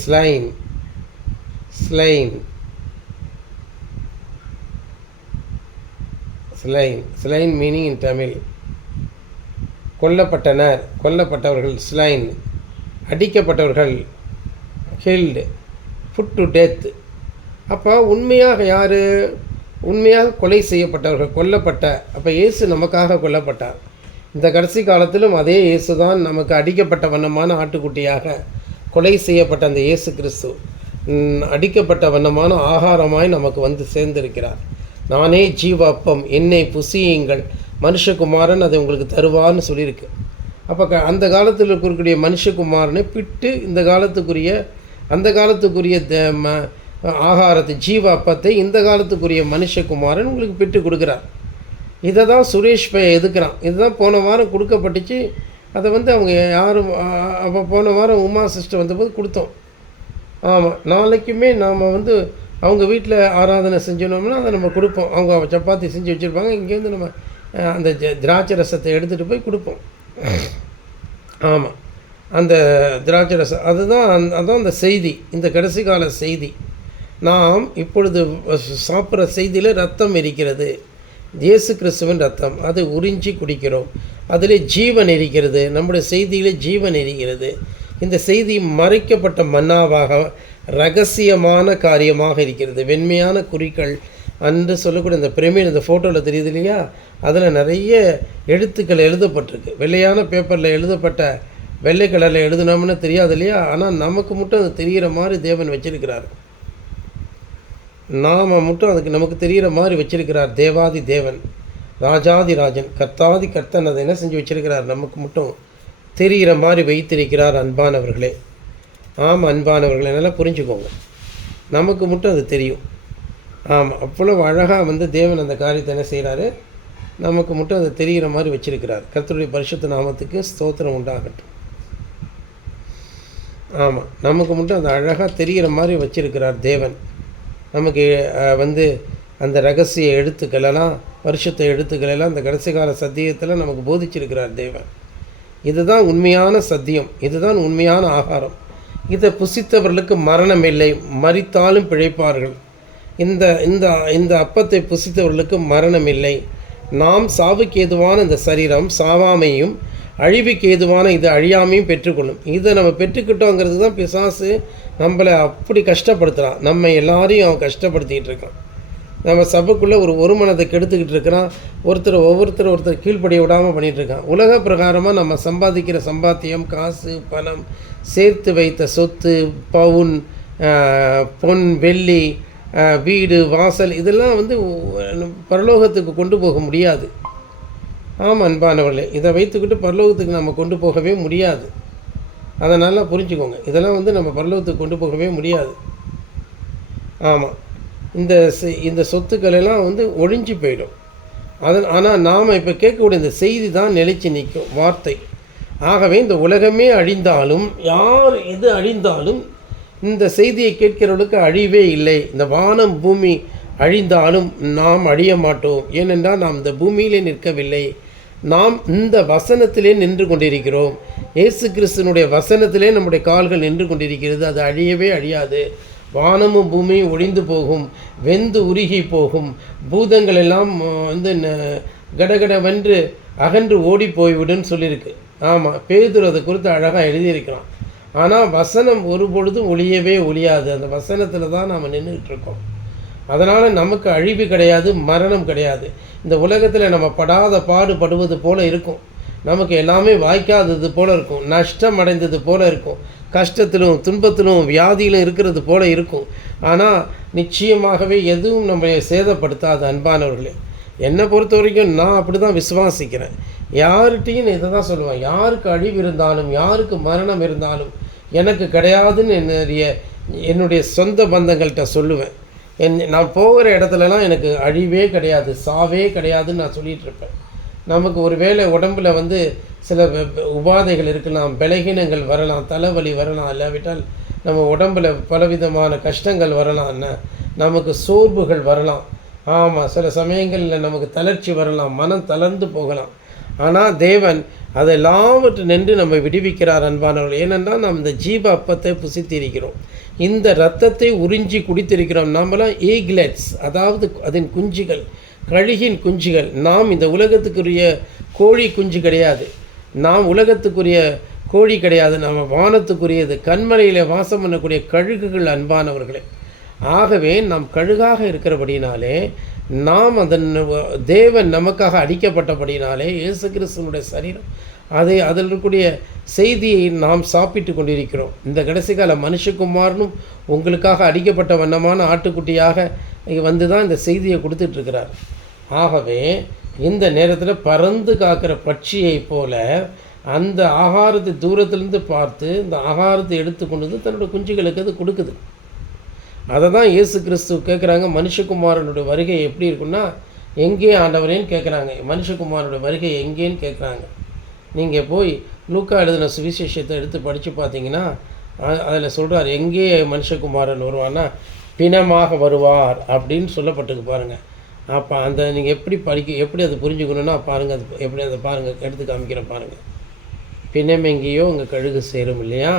ஸ்லைன் மீனிங் இன் தமிழ் கொல்லப்பட்டவர்கள். ஸ்லைன் அடிக்கப்பட்டவர்கள், கில்டு, புட் டு டெத். அப்போ உண்மையாக யார்? உண்மையாக கொலை செய்யப்பட்டவர்கள், கொல்லப்பட்ட. அப்போ இயேசு நமக்காக கொல்லப்பட்டார். இந்த கடைசி காலத்திலும் அதே இயேசு தான் நமக்கு அடிக்கப்பட்ட வண்ணமான ஆட்டுக்குட்டியாக கொலை செய்யப்பட்ட அந்த இயேசு கிறிஸ்து அடிக்கப்பட்ட வண்ணமான ஆகாரமாய் நமக்கு சேர்ந்திருக்கிறார். நானே ஜீவ அப்பம், என்னை புசியுங்கள், மனுஷகுமாரன் அதை உங்களுக்கு தருவார்னு சொல்லியிருக்கு. அப்போ அந்த காலத்தில் இருக்கக்கூடிய மனுஷகுமாரனை பிட்டு இந்த காலத்துக்குரிய அந்த காலத்துக்குரிய ஆகாரத்தை, ஜீவ அப்பத்தை இந்த காலத்துக்குரிய மனுஷகுமாரன் உங்களுக்கு பிட்டு கொடுக்குறார். இதை தான் சுரேஷ் எதுக்குறான். இதுதான் போன வாரம் கொடுக்கப்பட்டுச்சு. அதை அவங்க யாரும் அப்போ போன வாரம் உமா சிஸ்டர் வந்தபோது கொடுத்தோம். ஆமாம், நாளைக்குமே நாம் அவங்க வீட்டில் ஆராதனை செஞ்சோம்னா அதை நம்ம கொடுப்போம். அவங்க சப்பாத்தி செஞ்சு வச்சுருப்பாங்க. இங்கேருந்து நம்ம அந்த திராட்சை ரசத்தை எடுத்துகிட்டு போய் கொடுப்போம். ஆமாம், அந்த திராட்சை ரசம் அதுதான் அந்த செய்தி, இந்த கடைசி கால செய்தி. நாம் இப்பொழுது சாப்பிட்ற செய்தியில் ரத்தம் இருக்கிறது, இயேசு கிறிஸ்துவின் ரத்தம். அதை உறிஞ்சி குடிக்கிறோம். அதில் ஜீவன் இருக்கிறது. நம்முடைய செய்தியில் ஜீவன் இருக்கிறது. இந்த செய்தி மறைக்கப்பட்ட மன்னாவாக, ரகசியமான காரியமாக இருக்கிறது. வெண்மையான குறிகள் அன்று சொல்லக்கூடிய இந்த பிரமிட், இந்த ஃபோட்டோவில் தெரியுது இல்லையா, அதில் நிறைய எழுத்துக்கள் எழுதப்பட்டிருக்கு. வெள்ளையான பேப்பரில் எழுதப்பட்ட, வெள்ளை கலரில் எழுதினோம்னு தெரியாது இல்லையா, ஆனால் நமக்கு மட்டும் அது தெரிகிற மாதிரி தேவன் வச்சிருக்கிறார். நாம் மட்டும் அதுக்கு நமக்கு தெரிகிற மாதிரி வச்சிருக்கிறார். தேவாதி தேவன், ராஜாதி ராஜன், கர்த்தாதி கர்த்தன் அதை என்ன செஞ்சு வச்சிருக்கிறார்? நமக்கு மட்டும் தெரிகிற மாதிரி வைத்திருக்கிறார். அன்பானவர்களே, ஆமாம் அன்பானவர்களே, நல்லா புரிஞ்சுக்கோங்க. நமக்கு மட்டும் அது தெரியும். ஆமாம், அவ்வளோ அழகாக தேவன் அந்த காரியத்தை என்ன செய்கிறாரு? நமக்கு மட்டும் அது தெரிகிற மாதிரி வச்சிருக்கிறார். கர்த்தருடைய பரிசுத்த நாமத்துக்கு ஸ்தோத்திரம் உண்டாகட்டும். ஆமாம், நமக்கு மட்டும் அது அழகாக தெரிகிற மாதிரி வச்சிருக்கிறார் தேவன். நமக்கு அந்த ரகசிய எழுத்துக்களெல்லாம் பரிசுத்த எழுத்துக்களெல்லாம் அந்த கடைசி கால சத்தியத்தில் நமக்கு போதிச்சிருக்கிறார் தேவன். இதுதான் உண்மையான சத்தியம், இதுதான் உண்மையான ஆகாரம். இதை புசித்தவர்களுக்கு மரணம் இல்லை, மரித்தாலும் பிழைப்பார்கள். இந்த இந்த இந்த அப்பத்தை புசித்தவர்களுக்கு மரணம் இல்லை. நாம் சாவுக்கு ஏதுவான இந்த சரீரம் சாவாமையும் அழிவுக்கு ஏதுவான இது அழியாமையும் பெற்றுக்கொள்ளும். இதை நம்ம பெற்றுக்கிட்டோங்கிறது தான் பிசாசு நம்மளை அப்படி கஷ்டப்படுத்துகிறான். நம்ம எல்லாரையும் அவன் கஷ்டப்படுத்திக்கிட்டு இருக்கான். நம்ம சபைக்குள்ளே ஒரு மனத்தை கெடுத்துக்கிட்டு இருக்கிறான். ஒருத்தர் கீழ்ப்படிய விடாமல் பண்ணிகிட்ருக்கான். உலக பிரகாரமாக நம்ம சம்பாதிக்கிற சம்பாத்தியம், காசு, பணம், சேர்த்து வைத்த சொத்து, பவுன், பொன், வெள்ளி, வீடு, வாசல், இதெல்லாம் பரலோகத்துக்கு கொண்டு போக முடியாது. ஆமாம் அன்பானவர்களே, இதை வைத்துக்கிட்டு பரலோகத்துக்கு நம்ம கொண்டு போகவே முடியாது. அதை நல்லா புரிஞ்சுக்கோங்க. இதெல்லாம் நம்ம பரலோகத்துக்கு கொண்டு போகவே முடியாது. ஆமாம், இந்த சொத்துக்கள் எல்லாம் ஒழிஞ்சு போயிடும். ஆனால் நாம் இப்போ கேட்கக்கூடிய இந்த செய்தி தான் நிலைச்சு நிற்கும் வார்த்தை. ஆகவே இந்த உலகமே அழிந்தாலும், யார் எது அழிந்தாலும், இந்த செய்தியை கேட்கிறவர்களுக்கு அழிவே இல்லை. இந்த வானம் பூமி அழிந்தாலும் நாம் அழிய மாட்டோம். ஏனென்றால் நாம் இந்த பூமியிலே நிற்கவில்லை, நாம் இந்த வசனத்திலே நின்று கொண்டிருக்கிறோம். இயேசு கிறிஸ்துனுடைய வசனத்திலே நம்முடைய கால்கள் நின்று கொண்டிருக்கிறது. அது அழியவே அழியாது. வானமும் பூமியும் ஒழிந்து போகும், வெந்து உருகி போகும், பூதங்கள் எல்லாம் கடகடவென்று அகன்று ஓடி போய்விடுன்னு சொல்லியிருக்கு. ஆமாம், பேதுரு அதை குறித்து அழகாக எழுதியிருக்கிறான். ஆனால் வசனம் ஒரு பொழுதும் ஒழியவே ஒழியாது. அந்த வசனத்தில் தான் நாம் நின்றுக்கிட்டு இருக்கோம். அதனால் நமக்கு அழிவு கிடையாது, மரணம் கிடையாது. இந்த உலகத்தில் நம்ம படாத பாடுபடுவது போல் இருக்கும். நமக்கு எல்லாமே வாய்க்காதது போல் இருக்கும், நஷ்டம் அடைந்தது போல் இருக்கும், கஷ்டத்திலும் துன்பத்திலும் வியாதியிலும் இருக்கிறது போல் இருக்கும். ஆனால் நிச்சயமாகவே எதுவும் நம்மளை சேதப்படுத்தாது. அன்பானவர்களே, என்னை பொறுத்த வரைக்கும் நான் அப்படி தான் விசுவாசிக்கிறேன். யார்கிட்டையும் இதை தான் சொல்லுவேன், யாருக்கு அழிவு இருந்தாலும், யாருக்கு மரணம் இருந்தாலும் எனக்கு கிடையாதுன்னு என்னுடைய சொந்த பந்தங்கள்கிட்ட சொல்லுவேன். நான் போகிற இடத்துலலாம் எனக்கு அழிவே கிடையாது, சாவே கிடையாதுன்னு நான் சொல்லிகிட்டு இருப்பேன். நமக்கு ஒரு வேளை உடம்பில் சில உபாதைகள் இருக்கலாம், பலகீனங்கள் வரலாம், தலைவலி வரலாம், இல்லாவிட்டால் நம்ம உடம்பில் பலவிதமான கஷ்டங்கள் வரலாம், நமக்கு சோர்வுகள் வரலாம். ஆமாம், சில சமயங்களில் நமக்கு தளர்ச்சி வரலாம், மனம் தளர்ந்து போகலாம். ஆனால் தேவன் அதெல்லாவற்றை நின்று நம்ம விடுவிக்கிறார் அன்பானவர்கள். ஏனென்றால் நாம் இந்த ஜீவ அப்பத்தை புசித்திருக்கிறோம், இந்த இரத்தத்தை உறிஞ்சி குடித்திருக்கிறோம். நாமெல்லாம் ஈக்லெட்ஸ், அதாவது அதன் குஞ்சுகள், கழுகின் குஞ்சுகள். நாம் இந்த உலகத்துக்குரிய கோழி குஞ்சு கிடையாது, நாம் உலகத்துக்குரிய கோழி கிடையாது, நாம் வானத்துக்குரியது, கண்மலையில் வாசம் பண்ணக்கூடிய கழுகுகள் அன்பானவர்களே. ஆகவே நாம் கழுகாக இருக்கிறபடினாலே, நாம் அதன் தேவன் நமக்காக அடிக்கப்பட்டபடினாலே, இயேசு கிறிஸ்துவனுடைய சரீரம், அதில் இருக்கக்கூடிய செய்தியை நாம் சாப்பிட்டு கொண்டிருக்கிறோம். இந்த கடைசி கால மனுஷகுமாரனும் உங்களுக்காக அடிக்கப்பட்ட வண்ணமான ஆட்டுக்குட்டியாக தான் இந்த செய்தியை கொடுத்துட்ருக்கிறார். ஆகவே இந்த நேரத்தில் பறந்து காக்கிற பட்சியை போல அந்த ஆகாரத்தை தூரத்திலிருந்து பார்த்து இந்த ஆகாரத்தை எடுத்து கொண்டு தன்னோட குஞ்சுகளுக்கு அது கொடுக்குது. அதை தான் இயேசு கிறிஸ்து கேட்குறாங்க. மனுஷகுமாரனுடைய வருகை எப்படி இருக்குன்னா, எங்கே ஆண்டவரேன்னு கேட்குறாங்க. மனுஷகுமாரனுடைய வருகை எங்கேன்னு கேட்குறாங்க. நீங்கள் போய் லூக்கா எழுதின சுவிசேஷத்தை எடுத்து படித்து பார்த்தீங்கன்னா அதில் சொல்கிறார், எங்கே மனுஷகுமாரன் வருவான்னா பிணமாக வருவார் அப்படின்னு சொல்லப்பட்டுக்கு பாருங்கள். அப்போ அந்த நீங்கள் எப்படி அதை புரிஞ்சுக்கணுன்னா பாருங்கள், அது எப்படி அதை பாருங்கள், எடுத்து காமிக்கிறேன் பாருங்கள். பிணம் எங்கேயோ அங்கே கழுகு சேரும் இல்லையா,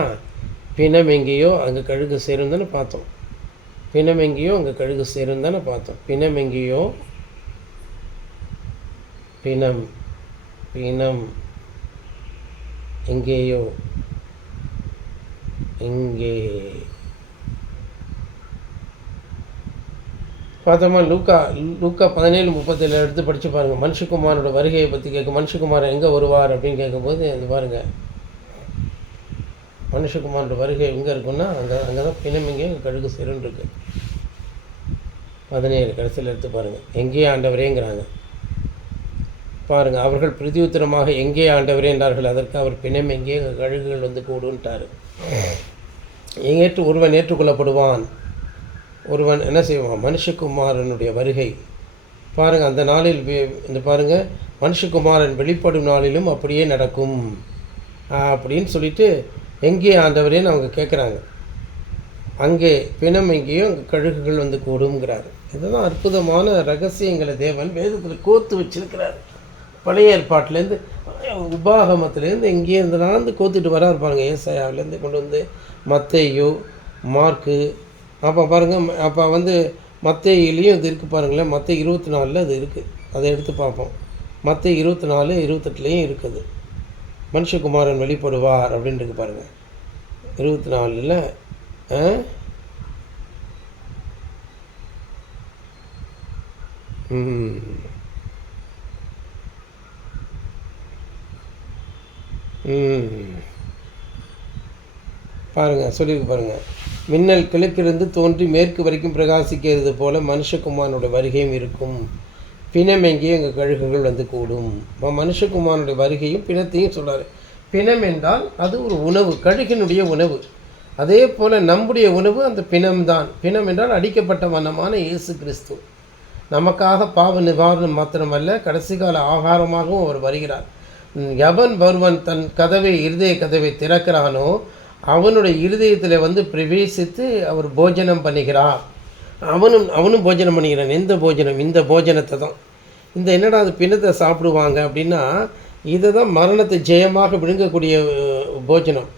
பிணம் எங்கேயோ அங்கே கழுகு சேரும் தானே பார்த்தோம், பிணம் எங்கேயோ அங்கே கழுகு சேரும் தானே பார்த்தோம். பிணம் எங்கேயோ, பிணம் பிணம் எங்கேயோ, இங்கே பார்த்தோமா. லூக்கா 17:37 எடுத்து படித்து பாருங்கள். மனுஷகுமாரோட வருகையை பற்றி கேட்கும். மனுஷகுமாரன் எங்கே வருவார் அப்படின்னு கேட்கும்போது அது பாருங்கள், மனுஷகுமாரோட வருகை எங்கே இருக்குன்னா அங்கே தான் பிணம் எங்கே கழுகு சேருன்னு இருக்குது. 17 கடைசியில் எடுத்து பாருங்கள். எங்கே ஆண்டவரேங்கிறாங்க பாருங்கள். அவர்கள் பிரதியுத்தரமாக எங்கே ஆண்டவரே என்றார்கள். அதற்கு அவர் பிணம் எங்கே கழுகுகள் கூடுன்ட்டார். ஒருவன் ஏற்றுக்கொள்ளப்படுவான், ஒருவன் என்ன செய்வான், மனுஷகுமாரனுடைய வருகை பாருங்கள். அந்த நாளில் இந்த பாருங்கள், மனுஷகுமாரன் வெளிப்படும் நாளிலும் அப்படியே நடக்கும் அப்படின்னு சொல்லிட்டு எங்கே ஆண்டவரேன்னு அவங்க கேட்குறாங்க. அங்கே பிணம் எங்கேயோ அங்கே கழுகுகள் வந்து கூடுங்கிறார். இதுதான் அற்புதமான ரகசியங்களை தேவன் வேதத்தில் கோத்து வச்சிருக்கிறார். பழைய ஏற்பாட்டிலேருந்து உபாகமத்துலேருந்து எங்கேயே இருந்தனால கோத்துட்டு வரா இருப்பாங்க. ஏசாயாவிலேருந்து கொண்டு வந்து மத்தேயு, மார்க்கு, அப்போ பாருங்கள், அப்போ வந்து மத்தேயிலையும் இது இருக்குது பாருங்களேன். மத்தேயு 24 அது இருக்குது, அதை எடுத்து பார்ப்போம். மத்தேயு 24, 28 இருக்குது. மனுஷகுமாரன் வெளிப்படுவார் அப்படின்னு இருக்கு பாருங்கள். 24 பாருங்கள், சொல்லியிருக்கு பாருங்கள். மின்னல் கிழக்கிலிருந்து தோன்றி மேற்கு வரைக்கும் பிரகாசிக்கிறது போல மனுஷகுமாரனுடைய வருகையும் இருக்கும். பிணம் எங்கேயும் எங்கள் கழுகுகள் வந்து கூடும். மனுஷகுமாரனுடைய வருகையும் பிணத்தையும் சொல்கிறார். பிணம் என்றால் அது ஒரு உணவு, கழுகினுடைய உணவு. அதே போல் நம்முடைய உணவு அந்த பிணம்தான். பிணம் என்றால் அடிக்கப்பட்ட வண்ணமான இயேசு கிறிஸ்து நமக்காக பாவ நிவாரணம் மாத்திரமல்ல, கடைசி கால ஆகாரமாகவும் அவர் வருகிறார். எவன் ஒருவன் தன் இருதய கதவை திறக்கிறானோ அவனுடைய இருதயத்தில் வந்து பிரவேசித்து அவர் போஜனம் பண்ணுகிறார். அவனும் போஜனம் பண்ணிக்கிறான். எந்த போஜனம்? இந்த போஜனத்தை தான். இந்த என்னடா அது பிணத்தை சாப்பிடுவாங்க அப்படின்னா, இதை தான் மரணத்தை ஜெயமாக விழுங்கக்கூடிய போஜனம்.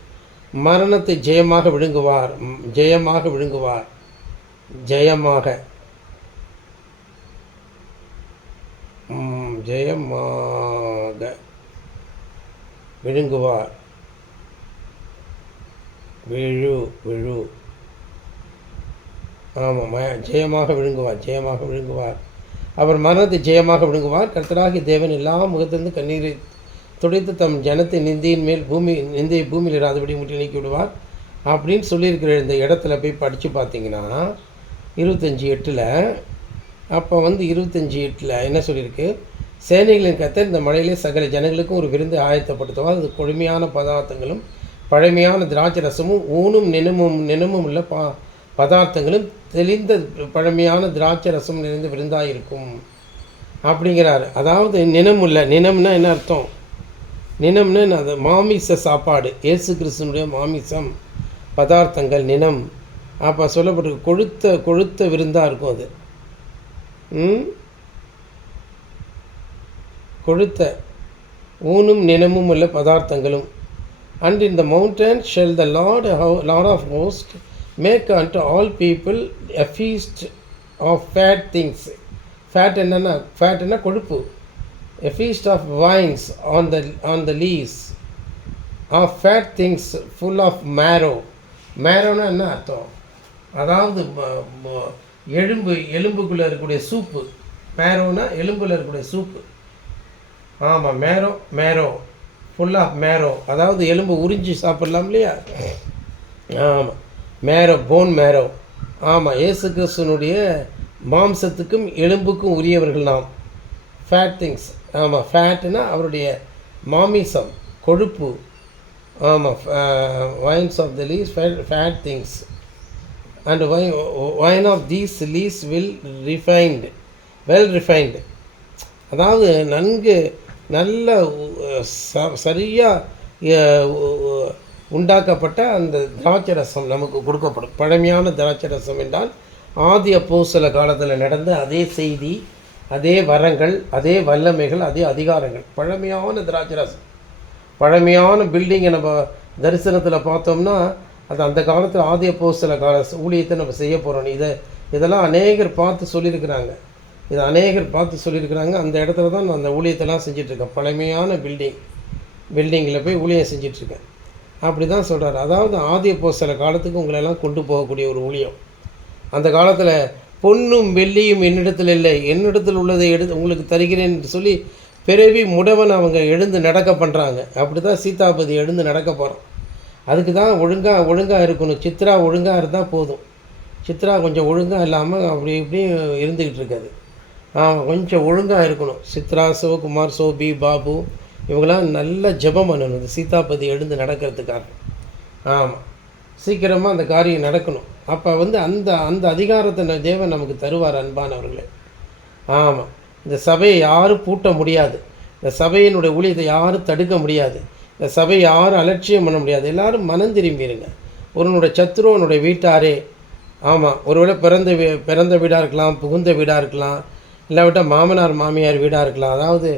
மரணத்தை ஜெயமாக விழுங்குவார், ஜெயமாக விழுங்குவார், ஜெயமாக விழுங்குவார். விழு ஆமாம், ஜெயமாக விழுங்குவார். அவர் மரணத்தை ஜெயமாக விழுங்குவார். கர்த்தராகிய தேவன் எல்லா முகத்திலிருந்து கண்ணீரை துடைத்து தம் ஜனத்தை நிந்தையின் மேல் நிந்தையை பூமியில் இராதபடி முட்டி நீக்கி விடுவார் அப்படின்னு சொல்லியிருக்கிற இந்த இடத்துல போய் படித்து பார்த்தீங்கன்னா 25:8 அப்போ வந்து 25:8 என்ன சொல்லியிருக்கு? சேனைகளின் கர்த்தர் இந்த மழையிலே சகல ஜனங்களுக்கும் ஒரு விருந்து ஆயத்தப்படுத்துவார். அது கொழுமையான பதார்த்தங்களும் பழமையான திராட்சை ரசமும் ஊனும் நினமும் உள்ள பதார்த்தங்களும் தெளிந்த பழமையான திராட்சை ரசம் நிறைந்த விருந்தாக இருக்கும் அப்படிங்கிறார். அதாவது நினம்னா என்ன அர்த்தம்? நினம்னா அது மாமிச சாப்பாடு, இயேசு கிறிஸ்துனுடைய மாமிசம் பதார்த்தங்கள் நினம். அப்போ சொல்லப்பட்டு கொழுத்த விருந்தாக இருக்கும். அது கொழுத்த ஊனும் நினமும் உள்ள பதார்த்தங்களும். And in the mountain shall the Lord of hosts make unto all people a feast of fat things. Fat என்ன கொழுப்பு. A feast of wines on the lees of fat things full of marrow. Marrowனா என்ன அர்த்தம்? அதாவது எலும்புக்குள்ளே இருக்கக்கூடிய soup. மேரோனா எலும்பில் இருக்கக்கூடிய soup. ஆமாம், மேரோ full of மேரோ, அதாவது எலும்பு உறிஞ்சி சாப்பிட்லாம் இல்லையா? ஆமாம், போன் மேரோ. ஆமாம், இயேசு கிறிஸ்துனுடைய மாம்சத்துக்கும் எலும்புக்கும் உரியவர்கள் நாம். Fat things. ஆமாம், ஃபேட்டுனா அவருடைய மாமிசம், கொழுப்பு. ஆமாம், wines of the lees fat things. And wine of these lees well refined. அதாவது நல்ல சரியாக உண்டாக்கப்பட்ட அந்த திராட்சை ரசம் நமக்கு கொடுக்கப்படும். பழமையான திராட்சை ரசம் என்றால் ஆதி அப்போஸ்தல காலத்தில் நடந்த அதே செய்தி, அதே வரங்கள், அதே வல்லமைகள், அதே அதிகாரங்கள். பழமையான திராட்சை ரசம், பழமையான பில்டிங்கை நம்ம தரிசனத்தில் பார்த்தோம்னா அது அந்த காலத்தில் ஆதி அப்போஸ்தல கால ஊழியத்தை நம்ம செய்ய போகிறோம். இதெல்லாம் அநேகர் பார்த்து சொல்லியிருக்கிறாங்க. அந்த இடத்துல தான் நான் அந்த ஊழியத்தெல்லாம் செஞ்சிட்ருக்கேன். பழமையான பில்டிங்கில் போய் ஊழியம் செஞ்சிட்ருக்கேன். அப்படி தான் சொல்கிறார். அதாவது ஆதி அப்போஸ்தல காலத்துக்கு உங்களெல்லாம் கொண்டு போகக்கூடிய ஒரு ஊழியம். அந்த காலத்தில் பொன்னும் வெள்ளியும் என்னிடத்தில் இல்லை, என்னிடத்தில் உள்ளதை உங்களுக்கு தருகிறேன் என்று சொல்லி பிறவி முடவன் அவங்க எழுந்து நடக்க பண்ணுறாங்க. அப்படி தான் சீதாபதி எழுந்து நடக்க போகிறோம். அதுக்கு தான் ஒழுங்காக இருக்கணும். சித்ரா ஒழுங்காக இருந்தால் போதும். சித்ரா கொஞ்சம் ஒழுங்காக இல்லாமல் அப்படி இப்படி இருந்துக்கிட்டு இருக்காது. கொஞ்சம் ஒழுங்காக இருக்கணும். சித்ரா, சிவகுமார், சோபி, பாபு இவங்களாம் நல்ல ஜெபம் பண்ணணும் இந்த சீதாபதி எழுந்து நடக்கிறதுக்காக. ஆமாம், சீக்கிரமாக அந்த காரியம் நடக்கணும். அப்போ வந்து அந்த அதிகாரத்தை தேவன் நமக்கு தருவார். அன்பானவர்களே, ஆமாம், இந்த சபையை யாரும் பூட்ட முடியாது. இந்த சபையினுடைய ஊழியத்தை யாரும் தடுக்க முடியாது. இந்த சபை யாரும் அலட்சியம் பண்ண முடியாது. எல்லோரும் மனம் திரும்பிடுங்க. உன்னுடைய சத்துரு உன்னுடைய வீட்டாரே. ஆமாம், ஒருவேளை பிறந்த வீடாக இருக்கலாம், புகுந்த வீடாக இருக்கலாம், இல்லாவிட்டால் மாமனார் மாமியார் வீடாக இருக்கலாம், அதாவது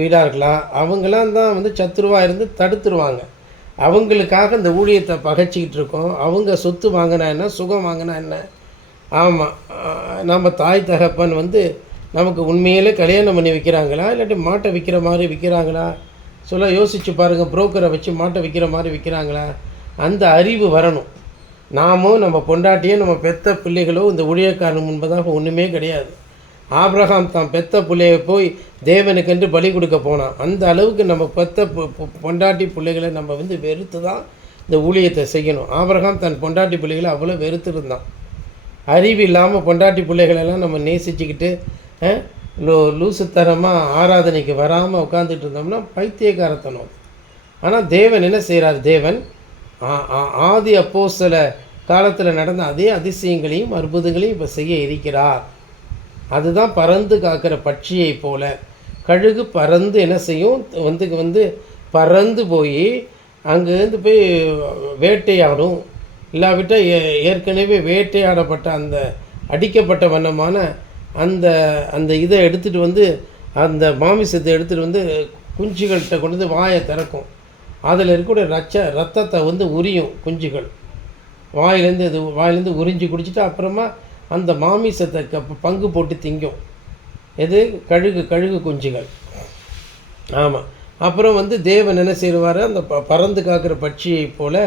வீடாக இருக்கலாம். அவங்களாம் தான் வந்து சத்துருவாக இருந்து தடுத்துருவாங்க. அவங்களுக்காக இந்த ஊழியத்தை பகைச்சிக்கிட்டு இருக்கோம். அவங்க சொத்து வாங்கினா என்ன, சுகம் வாங்கினா என்ன. ஆமாம், நம்ம தாய் தகப்பன் வந்து நமக்கு உண்மையிலே கல்யாணம் பண்ணி விற்கிறாங்களா, இல்லாட்டி மாட்டை விற்கிற மாதிரி விற்கிறாங்களா சொல்ல யோசித்து பாருங்கள். புரோக்கரை வச்சு மாட்டை விற்கிற மாதிரி விற்கிறாங்களா? அந்த அறிவு வரணும். நாமோ நம்ம பொண்டாட்டியோ நம்ம பெத்த பிள்ளைகளோ இந்த ஊழியக்காரன் முன்பதாக ஒன்றுமே கிடையாது. ஆபிரகாம் தான் பெத்த பிள்ளையை போய் தேவனுக்கென்று பலி கொடுக்க போனான். அந்த அளவுக்கு நம்ம பெத்த பொண்டாட்டி பிள்ளைகளை நம்ம வந்து வெறுத்து தான் இந்த ஊழியத்தை செய்யணும். ஆபிரகாம் தன் பொண்டாட்டி பிள்ளைகளை அவ்வளோ வெறுத்துருந்தான். அறிவு இல்லாமல் பொண்டாட்டி பிள்ளைகளெல்லாம் நம்ம நேசிச்சுக்கிட்டு லூசுத்தரமாக ஆராதனைக்கு வராமல் உட்காந்துட்டு இருந்தோம்னா பைத்தியக்காரத்தனம். ஆனால் தேவன் என்ன செய்கிறார்? தேவன் ஆதி அப்போஸ்தல காலத்தில் நடந்த அதே அதிசயங்களையும் அற்புதங்களையும் இப்போ செய்ய இருக்கிறார். அதுதான் பறந்து காக்கிற பட்சியை போல. கழுகு பறந்து என்ன செய்யும்? வந்து பறந்து போய் அங்கேருந்து போய் வேட்டையாடும். இல்லாவிட்டால் ஏற்கனவே வேட்டையாடப்பட்ட அந்த அடிக்கப்பட்ட வண்ணமான அந்த இதை எடுத்துகிட்டு வந்து அந்த மாமிசத்தை எடுத்துகிட்டு வந்து குஞ்சுகள்கிட்ட கொண்டு வந்து வாயை திறக்கும். அதில் இருக்கக்கூடிய ரத்தத்தை வந்து உரியும் குஞ்சுகள். வாயிலேருந்து உறிஞ்சி குடிச்சிட்டு அப்புறமா அந்த மாமிசத்தை பங்கு போட்டு திங்கும். எது? கழுகு குஞ்சுகள். ஆமாம். அப்புறம் வந்து தேவன் என்ன செய்வார்? அந்த பறந்து காக்கிற பட்சியை போல்